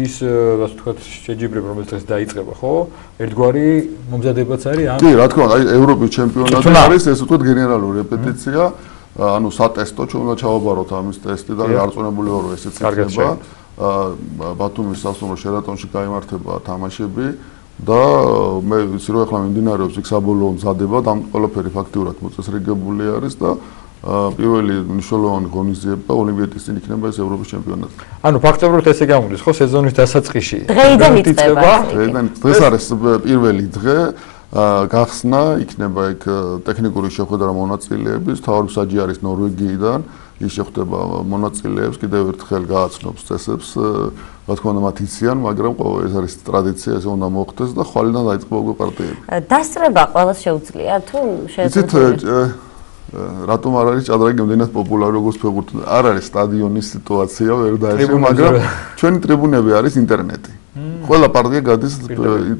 ის ასე ვთქვათ შეჯიბრება რომელიც დღეს დაიწყება, ხო? ერთგვარი მომზადებაც არის ამ. კი, რა თქმა უნდა, აი ევროპის ჩემპიონატი არის ეს ვთქვათ გენერალური რეპეტიცია, ანუ სატესტო ჩვენ უნდა ჩავაბაროთ ამის ტესტი და არწმუნებული ვარ რომ ესეც იქნება. ბათუმის სასტუმრო შერატონში გაიმართება თამაშები და მე ვიცი რომ ახლა მიმდინარეობს იქ საბოლოო მზადება და ამ ყველაფერი ფაქტიურად მოწესრიგებული არის და პირველი მნიშვნელოვანი ღონისძიება ოლიმპიადის წინ იქნება ეს ევროპის ჩემპიონატი. ანუ ფაქტობრივად ესე გამოდის, ხო, სეზონის დასაწყისში. დღეიდან იწყება. დღეს არის პირველი დღე, გახსნა იქნება იქ ტექნიკური შეხვედრა მონაწილეების, თავის საჯი არის ნორვეგიიდან, ის შეხვდება მონაწილეებს, კიდევ ერთხელ გააცნობს წესებს, რა თქმა უნდა მათ იციან, მაგრამ ეს არის ტრადიცია, ესე უნდა მოხდეს და ხვალიდან დაიწყება უკვე პარტიები. დასწრება ყველას შეუძლია თუ შეუძლია? რატომ არ არის ჭადრაკი იმდენად პოპულარი როგორც ფეხბურთი? არ არის სტადიონის სიტუაცია, ვერ დაეშვა, მაგრამ ჩვენი ტრიბუნები არის ინტერნეტი. ყველა პარტია გადის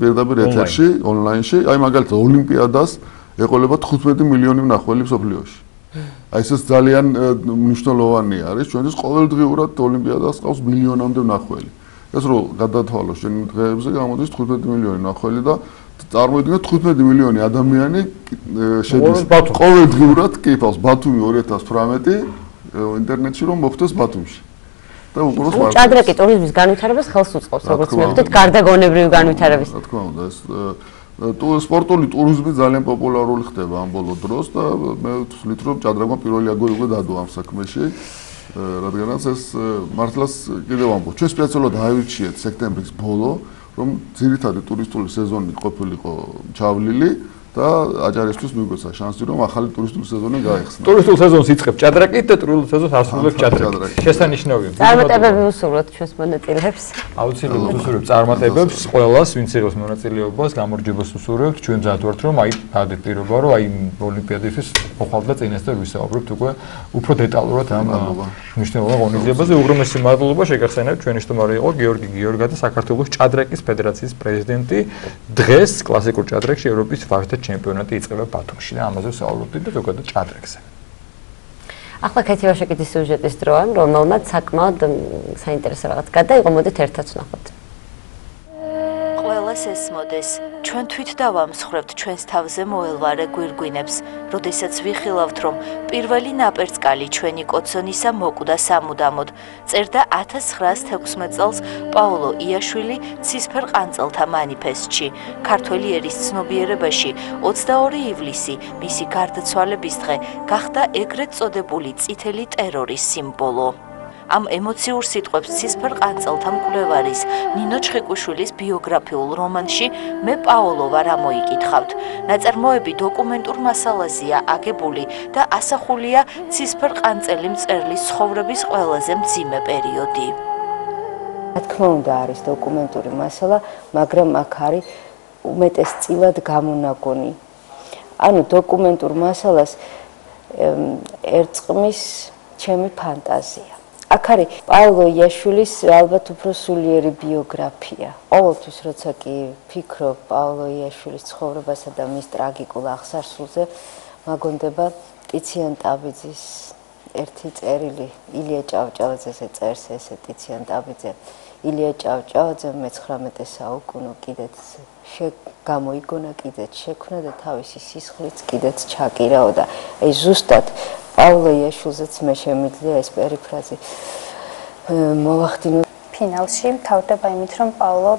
პირდაპირ ეთერში, ონლაინში. აი მაგალითად ოლიმპიადას ეყოლება 15 მილიონი მნახველი მსოფლიოში. აი ეს ძალიან მნიშვნელოვანი არის ჩვენთვის ყოველდღიურად ოლიმპიადას ყავს მილიონამდე მნახველი. ეს რო გადათვალოს შენ დღეებზე გამოდის 15 მილიონი მნახველი და წარმოიდგინეთ 15 მილიონი ადამიანი შედის ყოველდღიურად კიფავს ბათუმი 2018 ინტერნეტში რომ მოხდეს ბათუმში. და უყუროს მარკეტს. ჭადრაკი ტურიზმის განვითარებას ხელს უწყობს, როგორც მივხვდით, გარდაგონებრივი განვითარების. რა თქმა უნდა, ეს სპორტული ტურიზმი ძალიან პოპულარული ხდება ამ ბოლო დროს და მე ვთვლით, რომ ჭადრაკმა პირველი აგოიგო დადო ამ საქმეში. რადგანაც ეს მართლაც კიდევ ამბობ, ჩვენ სპეციალურად აივირჩიეთ სექტემბრის ბოლო, რომ ძირითადი ტურისტული სეზონი ყოფილიყო ჩავლილი და აჭარისთვის მიგვეცა შანსი რომ ახალი ტურისტული სეზონი გაიხსნა. ტურისტულ სეზონს იწყებ ჭადრაკით და ტურისტულ სეზონს ასრულებს ჭადრაკით. შესანიშნავია. წარმატებები უსურვოთ ჩვენს მონაწილეებს. აუცილებლად უსურვებთ წარმატებებს ყველას, ვინც იღებს მონაწილეობას, გამარჯვებას უსურვებთ. ჩვენ მზად ვართ რომ აი ბადეთ პირობა რომ აი ოლიმპიადისთვის მოხალხდა წინასწარ ვისაუბრებთ უკვე უფრო დეტალურად ამ მნიშვნელოვან ღონისძიებაზე. უღრმესი მადლობა შეგახსენებთ ჩვენი სტუმარი იყო გიორგი გიორგაძე, საქართველოს ჭადრაკის ფედერაციის პრეზიდენტი. დღეს კლასიკურ ჭადრაკში ევროპის ვაჟთა ჩემპიონატი იწყება ბათუმში და ამაზე ვსაუბრობთ და ზოგადად ჭადრაკზე. ახლა ქეთი ვაშაკიძის სიუჟეტის დროა, რომელმაც საკმაოდ საინტერესო რაღაც გადაიღო, მოდით ერთად ვნახოთ. ყველას ესმოდეს, ჩვენ თვით დავამსხვრევთ ჩვენს თავზე მოელვარე გვირგვინებს, როდესაც ვიხილავთ, რომ პირველი ნაპერწკალი ჩვენი კოცონისა მოკვდა სამუდამოდ. წერდა 1916 წელს პაოლო იაშვილი ცისფერ ყანწელთა მანიფესტში. ქართველი ერის ცნობიერებაში 22 ივლისი, მისი გარდაცვალების დღე, გახდა ეგრეთ წოდებული წითელი ტერორის სიმბოლო. ამ ემოციურ სიტყვებს ცისფერ ყანწელთა მკვლევარის ნინო ჩხიკვიშვილის ბიოგრაფიულ რომანში მე პაოლო ვარ ამოიკითხავთ. ნაწარმოები დოკუმენტურ მასალაზეა აგებული და ასახულია ცისფერ ყანწელი მწერლის ცხოვრების ყველაზე მძიმე პერიოდი. რა თქმა უნდა არის დოკუმენტური მასალა, მაგრამ აქ არის უმეტესწილად გამონაგონი. ანუ დოკუმენტურ მასალას ერწყმის ჩემი ფანტაზია. აქ არის პაოლო იაშვილის ალბათ უფრო სულიერი ბიოგრაფია. ყოველთვის როცა კი ვფიქრობ პაოლო იაშვილის ცხოვრებასა და მის ტრაგიკულ აღსარსულზე, მაგონდება ტიციან ტაბიძის ერთი წერილი, ილია ჭავჭავაძეზე წერს ესე ტიციან ტაბიძე. ილია ჭავჭავაძე მე-19 საუკუნო კიდეც გამოიგონა, კიდეც შექმნა და თავისი სისხლიც კიდეც ჩაკირაო და აი ზუსტად პაოლო იაშვილზეც მე შემიძლია ეს პერიფრაზი მოვახდინო. ფინალში მთავრდება იმით, რომ პაოლო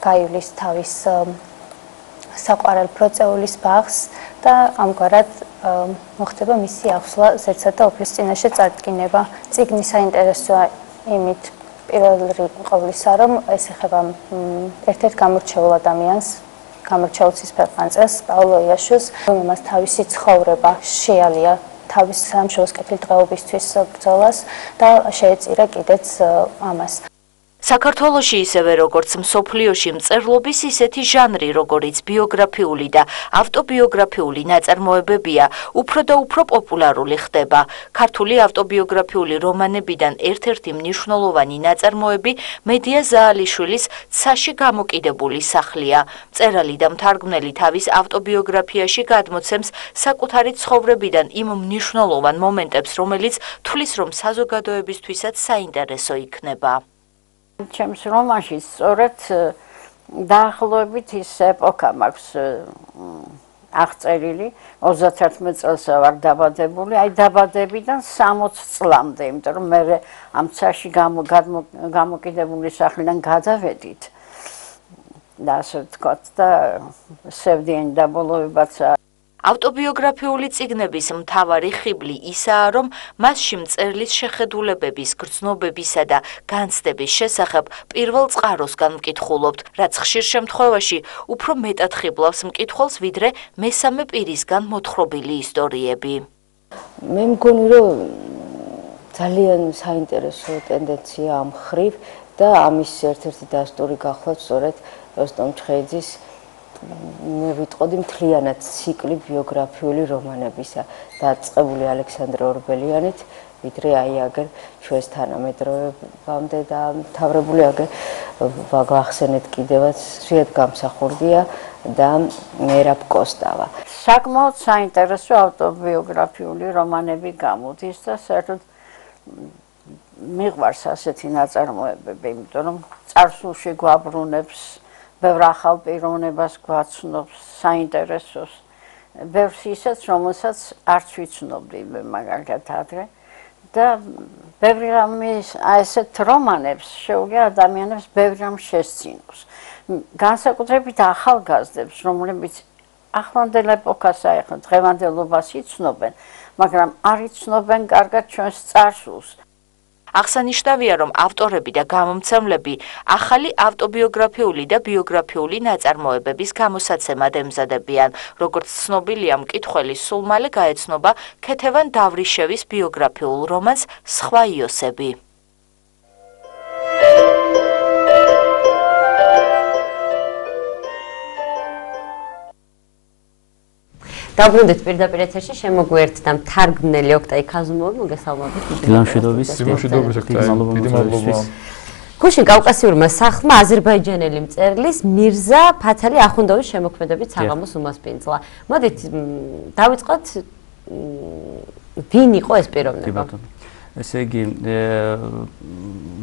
გაივლის თავის საყვარელ პროცეულის ბაღს და ამგვარად მოხდება მისი აღსვლა ზეცად და უფლის წინაშე წარდგინება. წიგნი საინტერესოა იმით პირველ ყოვლისა, რომ ეს ეხება ერთ-ერთ გამორჩეულ ადამიანს, გამორჩეულ ცისფერ ყანწელს, პაოლო იაშვილს, რომელმაც თავისი ცხოვრება შეალია თავის სამშობლოს კეთილდღეობისთვის ბრძოლას და შეეწირა კიდეც ამას. საქართველოში ისევე როგორც მსოფლიოში მწერლობის ისეთი ჟანრი, როგორიც ბიოგრაფიული და ავტობიოგრაფიული ნაწარმოებებია, უფრო და უფრო პოპულარული ხდება. ქართული ავტობიოგრაფიული რომანებიდან ერთ-ერთი მნიშვნელოვანი ნაწარმოები მედია ზაალიშვილის ცაში გამოკიდებული სახლია. მწერალი და მთარგმნელი თავის ავტობიოგრაფიაში გადმოცემს საკუთარი ცხოვრებიდან იმ მნიშვნელოვან მომენტებს, რომელიც თვლის, რომ საზოგადოებისთვისაც საინტერესო იქნება. ჩემს რომანში სწორედ დაახლოებით ის ეპოქა მაქვს აღწერილი 31 წელს ვარ დაბადებული, აი დაბადებიდან 60 წლამდე, იმიტომ რომ მე ამ ცაში გამოკიდებული სახლიდან გადავედით და ასე ვთქვათ და სევდიანი დაბოლოებაც ავტობიოგრაფიული წიგნების მთავარი ხიბლი ისაა, რომ მასში მწერლის შეხედულებების, გრძნობებისა და განცდების შესახებ პირველ წყაროსგან მკითხულობთ, რაც ხშირ შემთხვევაში უფრო მეტად ხიბლავს მკითხველს, ვიდრე მესამე პირისგან მოთხრობილი ისტორიები. მე მგონი, რომ ძალიან საინტერესო ტენდენცია ამ ხრივ და ამის ერთ-ერთი დასტური გახლავთ სწორედ როსტომ ჩხეიძის მე ვიტყოდი მთლიანად ციკლი ბიოგრაფიული რომანებისა დაწყებული ალექსანდრე ორბელიანით, ვიდრე აი აგერ ჩვენს თანამედროვეებამდე და მთავრებული აგერ ვაგახსენეთ კიდევაც სვიეთ გამსახურდია და მერაბ კოსტავა. საკმაოდ საინტერესო ავტობიოგრაფიული რომანები გამოდის და საერთოდ მიყვარს ასეთი ნაწარმოებები, იმიტომ რომ წარსულში გვაბრუნებს, ბევრ ახალ პიროვნებას გვაცნობს, საინტერესოს, ბევრს ისეთ, რომელსაც არც ვიცნობდი მაგალითად ადრე და ბევრი რამე ასეთ რომანებს შეუძლია ადამიანებს ბევრი რამ შესწინოს. განსაკუთრებით ახალგაზრდებს, რომლებიც ახლანდელ ეპოქას აეხმარებიან, დღევანდელობას იცნობენ, მაგრამ არ იცნობენ კარგად ჩვენს წარსულს. აღსანიშნავია, რომ ავტორები და გამომცემლები ახალი ავტობიოგრაფიული და ბიოგრაფიული ნაწარმოებების გამოსაცემად ემზადებიან. როგორც ცნობილია, მკითხველი სულ მალე გაეცნობა ქეთევან დავრიშევის ბიოგრაფიულ რომანს „სხვა იოსები“. დაბრუნდით პირდაპირ ეთერში, შემოგვიერთდა მთარგმნელი ოქტაი ქაზუმოვი, მოგესალმებით. დიდი მადლობა. გუშინ კავკასიურმა სახლმა აზერბაიჯანელი მწერლის მირზა ფათალი ახუნდოვის შემოქმედებით საღამოს უმასპინძლა. მოდით დავიწყოთ, ვინ იყო ეს პიროვნება? ესე იგი,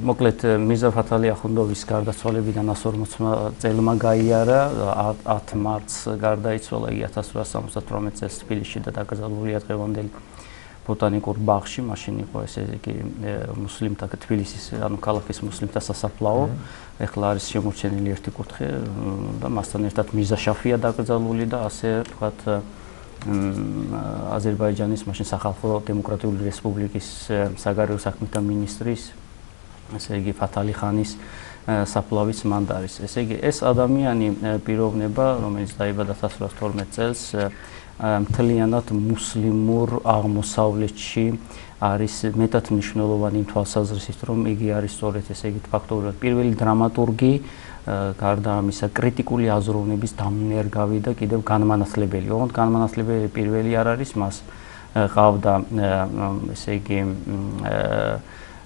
მოკლედ მირზა ფათალი ახუნდოვის გარდაცვალებიდან 140 წელმა გაიარა, 10 მარტს გარდაიცვალა 1878 წელს თბილისში და დაკრძალულია დღევანდელი ბოტანიკურ ბაღში. მაშინ იყო ესე იგი მუსლიმთა თბილისის, ანუ ქალაქის მუსლიმთა სასაფლაო. ეხლა არის შემორჩენილი ერთი კუთხე და მასთან ერთად მირზა შაფია დაკრძალული და ასე ვთქვათ აზერბაიჯანის მაშინ სახალხო დემოკრატიული რესპუბლიკის საგარეო საქმეთა მინისტრის, ესე იგი ფათალი ხანის საფლავის მანდარის. ესე იგი ეს ადამიანი პიროვნება, რომელიც დაიბადა 1912 წელს, მთლიანად მუსლიმურ აღმოსავლეთში არის მეტად მნიშვნელოვანი თვალსაზრისით, რომ იგი არის სწორედ ესე იგი ფაქტობრივად პირველი დრამატურგი, გარდა ამისა კრიტიკული აზროვნების დამნერგავი და კიდევ განმანათლებელი. ოღონდ განმანათლებელი პირველი არ არის, მას ყავდა ესე იგი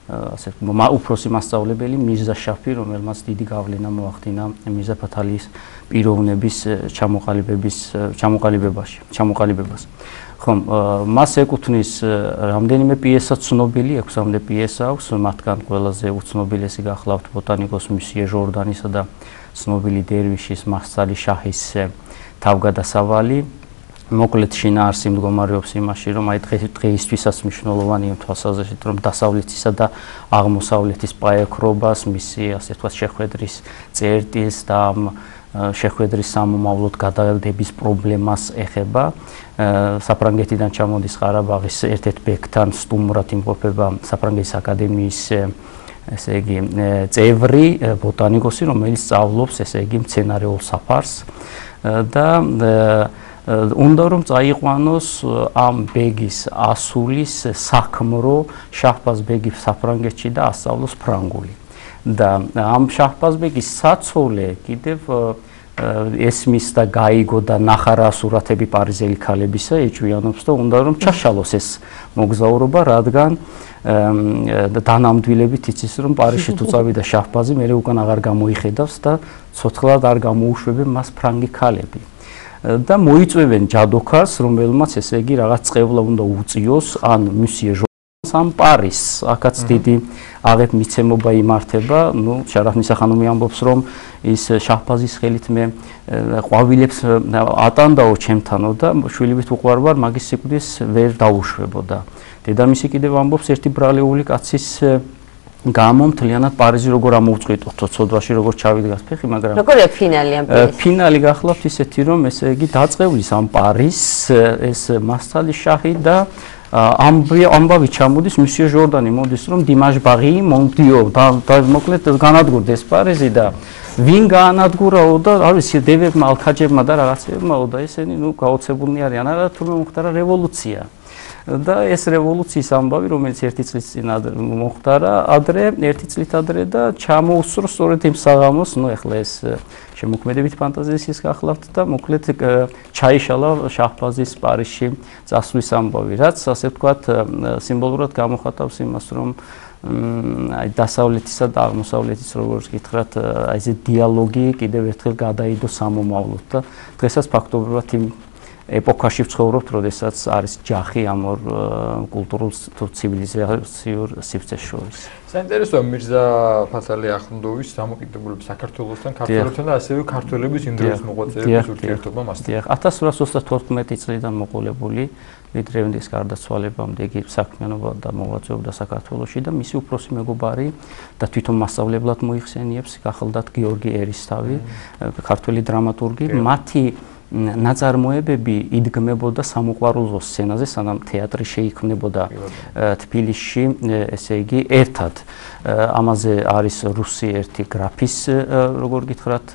ასე უფროსი მასწავლებელი მირზა შაფი, რომელმაც დიდი გავლენა მოახდინა მირზა ფათალის პიროვნების ჩამოყალიბებას. ხომ, მას ეკუთვნის რამდენიმე პიესა ცნობილი, 6-მდე პიესა აქვს, მათგან ყველაზე უცნობილესი გახლავთ ბოტანიკოს მისიე ჟორდანისა და ცნობილი დერვიშის მასწალი შაჰის თავგადასავალი. მოკლედ შინაარსი მდგომარეობს იმაში, რომ აი დღეისთვისაც მნიშვნელოვანია თვალსაზრისით, რომ დასავლეთისა და აღმოსავლეთის პაექრობას, მისი ასე ვთქვათ შეხვედრის წერტილს და შეხვედრის სამომავლოდ გადადების პრობლემას ეხება. საფრანგეთიდან ჩამოდის ყარაბაღის ერთ-ერთ ბეგთან სტუმრად იმყოფება საფრანგეთის აკადემიის ესე იგი წევრი ბოტანიკოსი, რომელიც სწავლობს ესე იგი მცენარეულ საფარს და უნდა რომ წაიყვანოს ამ ბეგის ასულის საქმრო შაჰბაზ ბეგი საფრანგეთში და ასწავლოს ფრანგული. და ამ შაჰბაზ ბეგის საცოლე კიდევ ესმის და გაიგო და ნახარა სურათები პარიზელი ქალებისა ეჭვიანობს და უნდა რომ ჩაშალოს ეს მოგზაურობა, რადგან დანამდვილებით იცის რომ პარიზში თუ წავიდა შაჰბაზი, მერე უკან აღარ გამოიხედავს და ცოცხლად არ გამოუშვებენ მას ფრანგი ქალები. და მოიწვევენ ჯადოქარს, რომელმაც ესე იგი რაღაც წყევლა უნდა უწიოს ან მისიე ამ პარიზს, აქაც დიდი აღებ მიცემობა იმართება, ნუ შარაფნისა ხანუმი ამბობს, რომ ის შაჰბაზის ხელით მე ყვავილებს ატანდაო ჩემთანო და შვილივით უყვარვარ, მაგის სიკვდილს ვერ დაუშვებოდა. დედამისი კიდევ ამბობს ერთი ბრალეული კაცის გამო მთლიანად პარიზი როგორ ამოუწყვეტო ცოდვაში როგორ ჩავიდგას ფეხი, მაგრამ როგორია ფინალი ამ პიესის? ფინალი გახლავთ ისეთი, რომ ესე იგი დაწყევლის ამ პარიზს ეს მასწალი შაჰი და ამბავი ჩამოდის მისიე ჟორდანი მოდის რომ დიმაშ ბაღი მომდიო და მოკლედ განადგურდეს პარიზი და ვინ გაანადგურაო და არის დევებმა ალქაჯებმა და რაღაცებმაო და ესენი ნუ გაოცებულნი არიან არა თუმცა მოხდარა რევოლუცია და ეს რევოლუციის ამბავი რომელიც ერთი წლის წინ მოხდარა ერთი წლით ადრე და ჩამოუსწრო სწორედ იმ საღამოს ნუ ეხლა ეს შემოქმედებით ფანტაზიის ის გახლავთ და მოკლედ ჩაიშალა შაჰბაზის პარიზში წასვლის ამბავი, რაც ასე ვთქვათ სიმბოლურად გამოხატავს იმას, რომ აი დასავლეთისა და აღმოსავლეთის როგორც გითხრათ, აი ეს დიალოგი კიდევ ერთხელ გადაიდო სამომავლოდ და დღესაც ფაქტობრივად იმ ეპოქაში ვცხოვრობთ, როდესაც არის ჯახი ამ ორ კულტურულ თუ ცივილიზაციურ სივრცეს შორის. საინტერესოა მირზა ფათალი ახუნდოვის დამოკიდებულება საქართველოსთან, ქართველებთან და ასევე ქართველების იმ დროის მოღვაწეების ურთიერთობა მასთან. 1812 წლიდან მოყოლებული ლიდრევნის გარდაცვალებამდე იგი საქმიანობა და მოღვაწეობდა საქართველოში და მისი უფროსი მეგობარი და თვითონ მასწავლებლად მოიხსენიებს გახლდათ გიორგი ერისთავი, ქართველი დრამატურგი. მათი ნაწარმოებები იდგმებოდა სამოყვარულო სცენაზე, სანამ თეატრი შეიქმნებოდა თბილისში, ესე იგი, ერთად. ამაზე არის რუსი ერთი გრაფის, როგორ გითხრათ,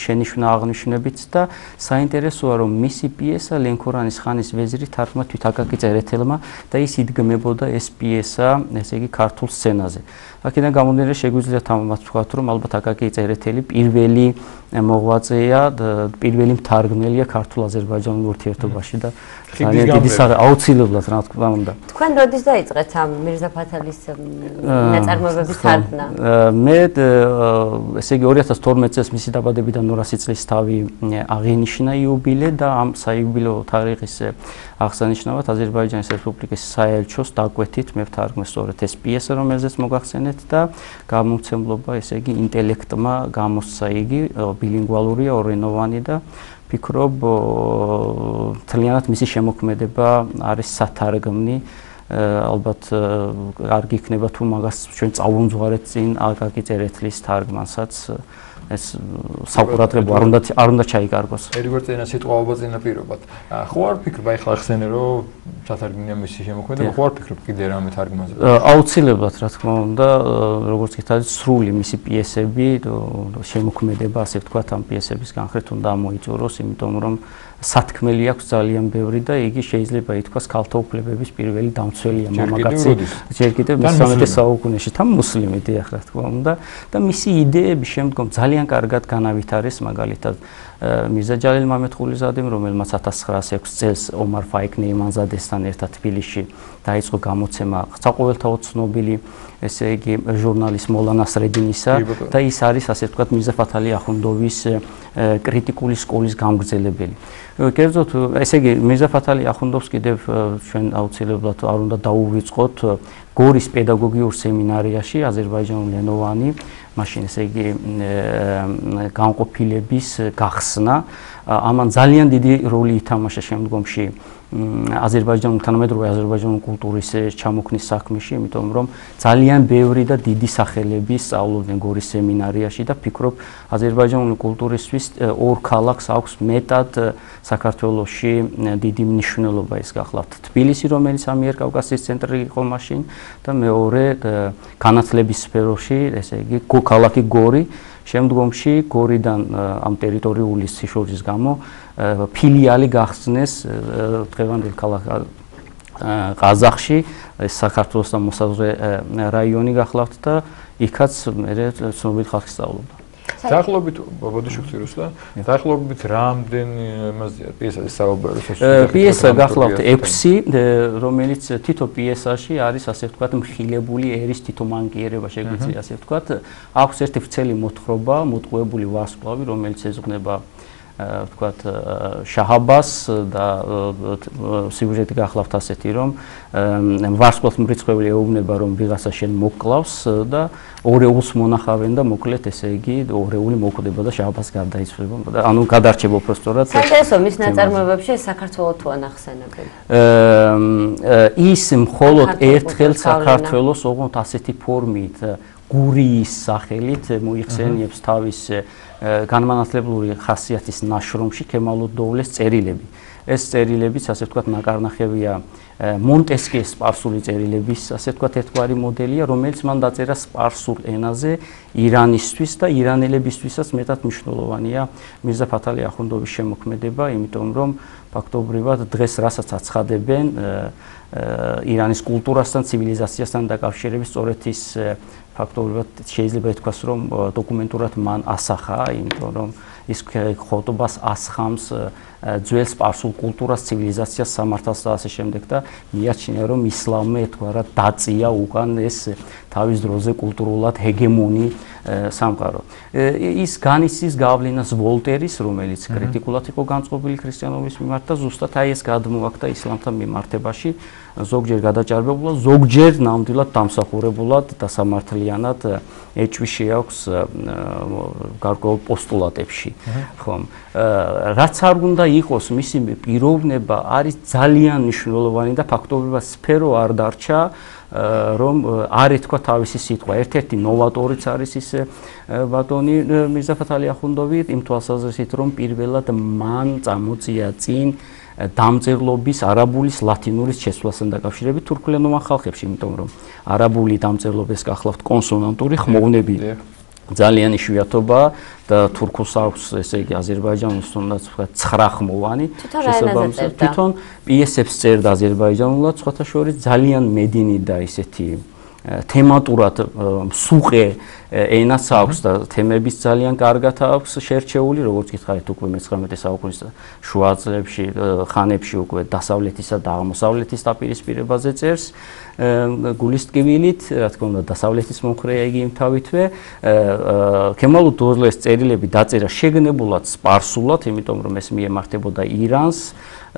შენიშვნა აღნიშნებით და საინტერესოა, რომ მისი პიესა ლენქორანის ხანის ვეზირი თარგმნა თვით აკაკი წერეთელმა და ის იდგმებოდა ეს პიესა, ესე იგი, ქართულ სცენაზე. აქედან გამომდინარე შეგვიძლია თამამად ვთქვათ, რომ ალბათ აკაკი წერეთელი პირველი მოღვაწეა, პირველი მთარგმნელია ქართულ-აზერბაიჯანულ ურთიერთობაში და ძალიან დიდი აუცილებლად რა თქმა უნდა. თქვენ როდის დაიწყეთ ამ მირზა ფათალის ნაწარმოებების თარგმნა? მე ესე იგი 2012 წელს მისი დაბადებიდან 200 წლის თავი აღინიშნა იუბილე და ამ საიუბილეო თარიღის აღსანიშნავად აზერბაიჯანის რესპუბლიკის საელჩოს დაკვეთით მე ვთარგმნე სწორედ ეს პიესა, რომელზეც მოგახსენეთ და გამომცემლობა, ესე იგი, ინტელექტმა გამოსცა იგი, ბილინგვალურია, ორენოვანი და ფიქრობ თლიანად მისი შემოქმედება არის სათარგმნი. ალბათ კარგი იქნება თუ მაგას ჩვენ წავუმძღვარეთ წინ აკაკი წერეთლის თარგმანსაც. ეს საყურადღებო არ უნდა ჩაიკარგოს. ერიგორ წინა სიტყვაობა წინაპირობად. ხო არ ფიქრობ, ახლა ხსენე რომ სათარგმნია მისი შემოქმედება, ხო არ ფიქრობ კიდე რამე თარგმანზე? აუცილებლად, რა თქმა უნდა, როგორც გითხრათ, სრული მისი პიესები, შემოქმედება, ასე ვთქვათ, ამ პიესების განხრით უნდა ამოიწუროს, იმიტომ რომ სათქმელი აქვს ძალიან ბევრი და იგი შეიძლება ითქვას ქალთა უფლებების პირველი დამცველია მამაკაცი. ჯერ კიდევ მე-13 საუკუნეში თან მუსლიმი დიახ, რა თქმა უნდა და მისი იდეები შემდგომ ძალიან კარგად განავითარეს, მაგალითად მირზა ჯალილ მამედხულიზადემ, რომელმაც 1906 წელს ომარ ფაიქ ნეიმანზადესთან ერთად თბილისში დაიწყო გამოცემა საყოველთაო ცნობილი, ესე იგი, ჟურნალის მოლა ნასრედინისა და ის არის, ასე ვთქვათ, მირზა ფათალი ახუნდოვის კრიტიკული სკოლის გამგრძელებელი. კერძოდ, ესე იგი, მირზა ფათალი ახუნდოვს კიდევ ჩვენ აუცილებლად არ უნდა დაუვიწყოთ გორის პედაგოგიურ სემინარიაში აზერბაიჯანულ-ენოვანი, მაშინ ესე იგი განყოფილების გახსნა. ამან ძალიან დიდი როლი ითამაშა შემდგომში თანამედროვე აზერბაიჯანული კულტურის ჩამოქმნის საქმეში, იმიტომ რომ ძალიან ბევრი და დიდი სახელები სწავლობდნენ გორის სემინარიაში და ფიქრობ აზერბაიჯანული კულტურისთვის ორ ქალაქს აქვს მეტად საქართველოში დიდი მნიშვნელობა ის გახლავთ თბილისი, რომელიც ამიერკავკასიის ცენტრი იყო მაშინ და მეორე განათლების სფეროში, ესე იგი ქალაქი გორი, შემდგომში გორიდან ამ ტერიტორიული სიშორის გამო ფილიალი გახსნეს დღევანდელ ქალაქ ყაზახში, საქართველოსთან მოსაზღვრე რაიონი გახლავთ და იქაც მე ცნობილი ხალხი სწავლობდა. დაახლოებით ბოდიში ხსიროსლა, დაახლოებით რამდენი მასია პიესაზე საუბარი? პიესა გახლავთ 6, რომელიც თითო პიესაში არის, ასე ვთქვათ, მხილებული ერის თითო მანკიერება შეგვიძლია, ასე ვთქვათ. აქვს ერთი ვრცელი მოთხრობა, მოტყუებული ვარსკვლავი, რომელიც ეძღვნება ვთქვათ შაჰაბას და სიუჟეტი გახლავთ ასეთი, რომ ვარსკვლავთ მრიცხველი ეუბნება, რომ ვიღაცა შენ მოკლავს და ორეულს მონახავენ და მოკლედ, ესე იგი, ორეული მოკვდება და შაჰაბას გარდაიცვალება. ანუ გადარჩება უბრალოდ. საინტერესო მის ნაწარმოებებში საქართველოს თუ ანახსენებელი. ის მხოლოდ ერთხელ საქართველოს ოღონდ ასეთი ფორმით გურიის სახელით მოიხსენიებს თავის განმანათლებლური ხასიათის ნაშრომში ქემალუდოულეს წერილები. ეს წერილებიც, ასე ვთქვათ, ნაკარნახევია მონტესკიეს სპარსული წერილების, ასე ვთქვათ, ერთგვარი მოდელია, რომელიც მან დაწერა სპარსულ ენაზე ირანისთვის და ირანელებისთვისაც მეტად მნიშვნელოვანია მირზა ფათალი ახუნდოვის შემოქმედება, იმიტომ რომ ფაქტობრივად დღეს რასაც აცხადებენ ირანის კულტურასთან, ცივილიზაციასთან დაკავშირებით, სწორედ ის ფაქტობრივად შეიძლება ითქვას, რომ დოკუმენტურად მან ასახა, იმიტომ რომ ის ხოტობას ასხამს ძველ სპარსულ კულტურას, ცივილიზაციას, სამართალს და ასე შემდეგ და მიაჩნია, რომ ისლამმა ერთგვარად დაწია უკან ეს თავის დროზე კულტურულად ჰეგემონი სამყარო. ის განიცდის გავლენას ვოლტერის, რომელიც კრიტიკულად იყო განწყობილი ქრისტიანობის მიმართ და ზუსტად აი ეს გადმოაქდა ისლამთან მიმართებაში, ზოგჯერ გადაჭარბებულად, ზოგჯერ ნამდვილად დამსახურებულად და სამართლიანად ეჭვი შეაქვს გარკვეულ პოსტულატებში. ხომ? რაც არ უნდა იყოს მისი პიროვნება არის ძალიან მნიშვნელოვანი და ფაქტობრივად სფერო არ დარჩა რომ არ ეთქვა თავისი სიტყვა. ერთ-ერთი ნოვატორიც არის ის ბატონი მირზაფათ ალი ახუნდოვი იმ თვალსაზრისით რომ პირველად მან წამოწია წინ დამწერლობის არაბულის ლათინურის შესვლასთან დაკავშირებით თურქულენოვან ხალხებში, იმიტომ რომ არაბული დამწერლობის გახლავთ კონსონანტური ხმოვნები ძალიან იშვიათობაა და თურქულს აქვს ესე იგი აზერბაიჯანულს თუნდაც 9 ხმოვანი შესაბამისად თვითონ პიესებს წერდა აზერბაიჯანულად სხვათა შორის ძალიან მედინი და ისეთი თემატურად მსუყე ენაც აქვს და თემების ძალიან კარგად აქვს შერჩეული, როგორც გითხარით უკვე მე-19 საუკუნის შუა წლებში, ხანებში უკვე დასავლეთისა და აღმოსავლეთის დაპირისპირებაზე წერს გულის ტკივილით, რა თქმა უნდა, დასავლეთის მომხრეა იგი იმთავითვე. ქემალუ დოზლეს წერილები დაწერა შეგნებულად სპარსულად, იმიტომ რომ ეს მიემართებოდა ირანს.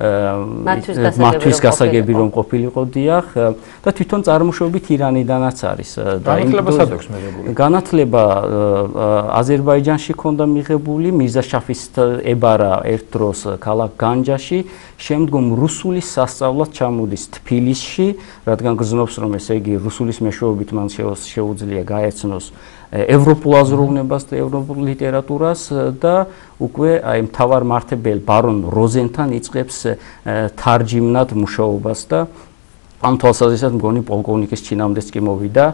მათთვის გასაგები რომ ყოფილიყო დიახ და თვითონ წარმოშობით ირანიდანაც არის და განათლება სად აქვს მიღებული? განათლება აზერბაიჯანში ჰქონდა მიღებული, მირზა შაფის ებარა ერთ დროს ქალაქ განჯაში, შემდგომ რუსულის სასწავლად ჩამოდის თბილისში, რადგან გრძნობს რომ ესე იგი რუსულის მეშვეობით მან შეუძლია გაეცნოს ევროპულ აზროვნებას და ევროპულ ლიტერატურას და უკვე აი მთავარ მართებელ ბარონ როზენთან იწყებს თარჯიმნად მუშაობას და ამ თვალსაზრისით მგონი პოლკოვნიკის ჩინამდეც კი მოვიდა,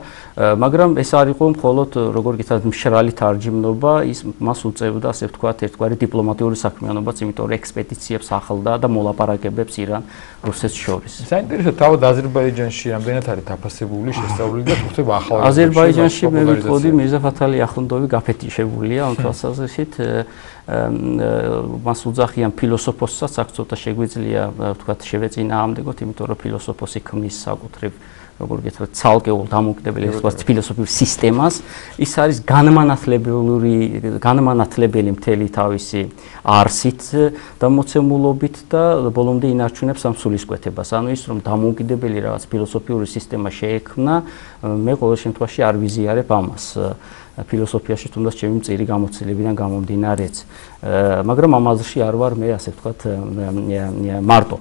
მაგრამ ეს არ იყო მხოლოდ როგორ გითხრათ მშრალი თარჯიმნობა, ის მას უწევდა ასე ვთქვათ ერთგვარი დიპლომატიური საქმიანობაც, იმიტომ რომ ექსპედიციებს ახლდა და მოლაპარაკებებს ირან რუსეთს შორის. საინტერესო თავად აზერბაიჯანში რამდენად არის დაფასებული შესწავლილი და თუ ხდება ახალგაზრდებში? აზერბაიჯანში მე ვიტყოდი მირზაფათ ალი ახუნდოვი გაფეთიშებულია ამ თვალსაზრისით მას უძახიან ფილოსოფოსსაც, აქ ცოტა შეგვიძლია ვთქვათ შევეწინააღმდეგოთ, იმიტომ რომ ფილოსოფოსი ქმნის საკუთრივ როგორ გითხრათ ცალკეულ დამოუკიდებელი ფილოსოფიურ სისტემას, ის არის განმანათლებელი მთელი თავისი არსით და მოცემულობით და ბოლომდე ინარჩუნებს ამ სულისკვეთებას. ანუ ის რომ დამოუკიდებელი რაღაც ფილოსოფიური სისტემა შეექმნა, მე ყოველ შემთხვევაში არ ვიზიარებ ამას. ფილოსოფიაში თუნდაც ჩემი მწირი გამოცდილებიდან გამომდინარეც, მაგრამ ამ აზრში არ ვარ მე ასე ვთქვათ მარტო.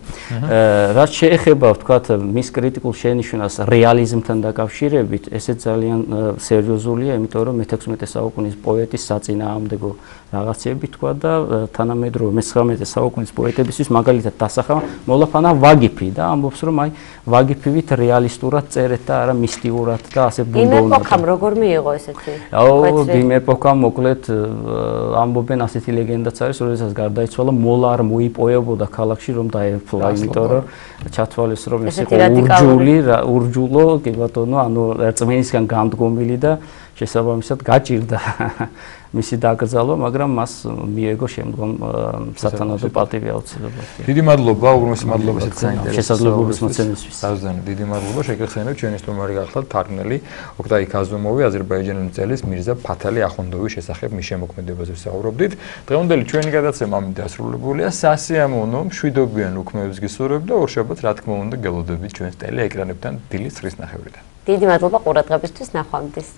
რაც შეეხება ვთქვათ მის კრიტიკულ შენიშვნას რეალიზმთან დაკავშირებით, ესეც ძალიან სერიოზულია, იმიტომ რომ მე-16 საუკუნის პოეტის საწინააღმდეგო რაღაცები თქვა და თანამედროვე მე-19 საუკუნის პოეტებისთვის მაგალითად დასახა მოლაფანა ვაგიფი და ამბობს რომ აი ვაგიფივით რეალისტურად წერეთ და არა მისტიურად და ასე ბუნდოვნად. იმ ეპოქამ როგორ მიიღო ესეთი? იმ ეპოქამ მოკლედ ამბობენ ასეთი ლეგენდაც არის, როდესაც გარდაიცვალა მოლა არ მოიპოვებოდა ქალაქში რომ დაეფლა, იმიტომ რომ ჩათვალეს რომ ეს იყო ურჯულო, კი ბატონო, ანუ რწმენისგან განდგომილი და შესაბამისად გაჭირდა მისი დაკრძალვა, მაგრამ მას მიეგო შემდგომ სათანადო პატივი აუცილებლად. დიდი მადლობა, უღრმესი მადლობა შესაძლებლობის მოცემისთვის. თავზანი დიდი მადლობა, შეგეხსენებთ ჩვენი სტუმარი გახლავთ თარგმნელი ოქტაი ქაზუმოვი, აზერბაიჯანელი მწერლის მირზა ფათალი ახუნდოვის შესახებ მის შემოქმედებაზე ვსაუბრობდით. დღევანდელი ჩვენი გადაცემა ამით დასრულებულია. სასიამოვნო, მშვიდობიან უქმეებს გისურვებთ და ორშაბათს რა თქმა უნდა გელოდებით ჩვენს ტელეეკრანებთან დილის 9:00-დან. დიდი მადლობა ყურადღებისთვის, ნახვამდის.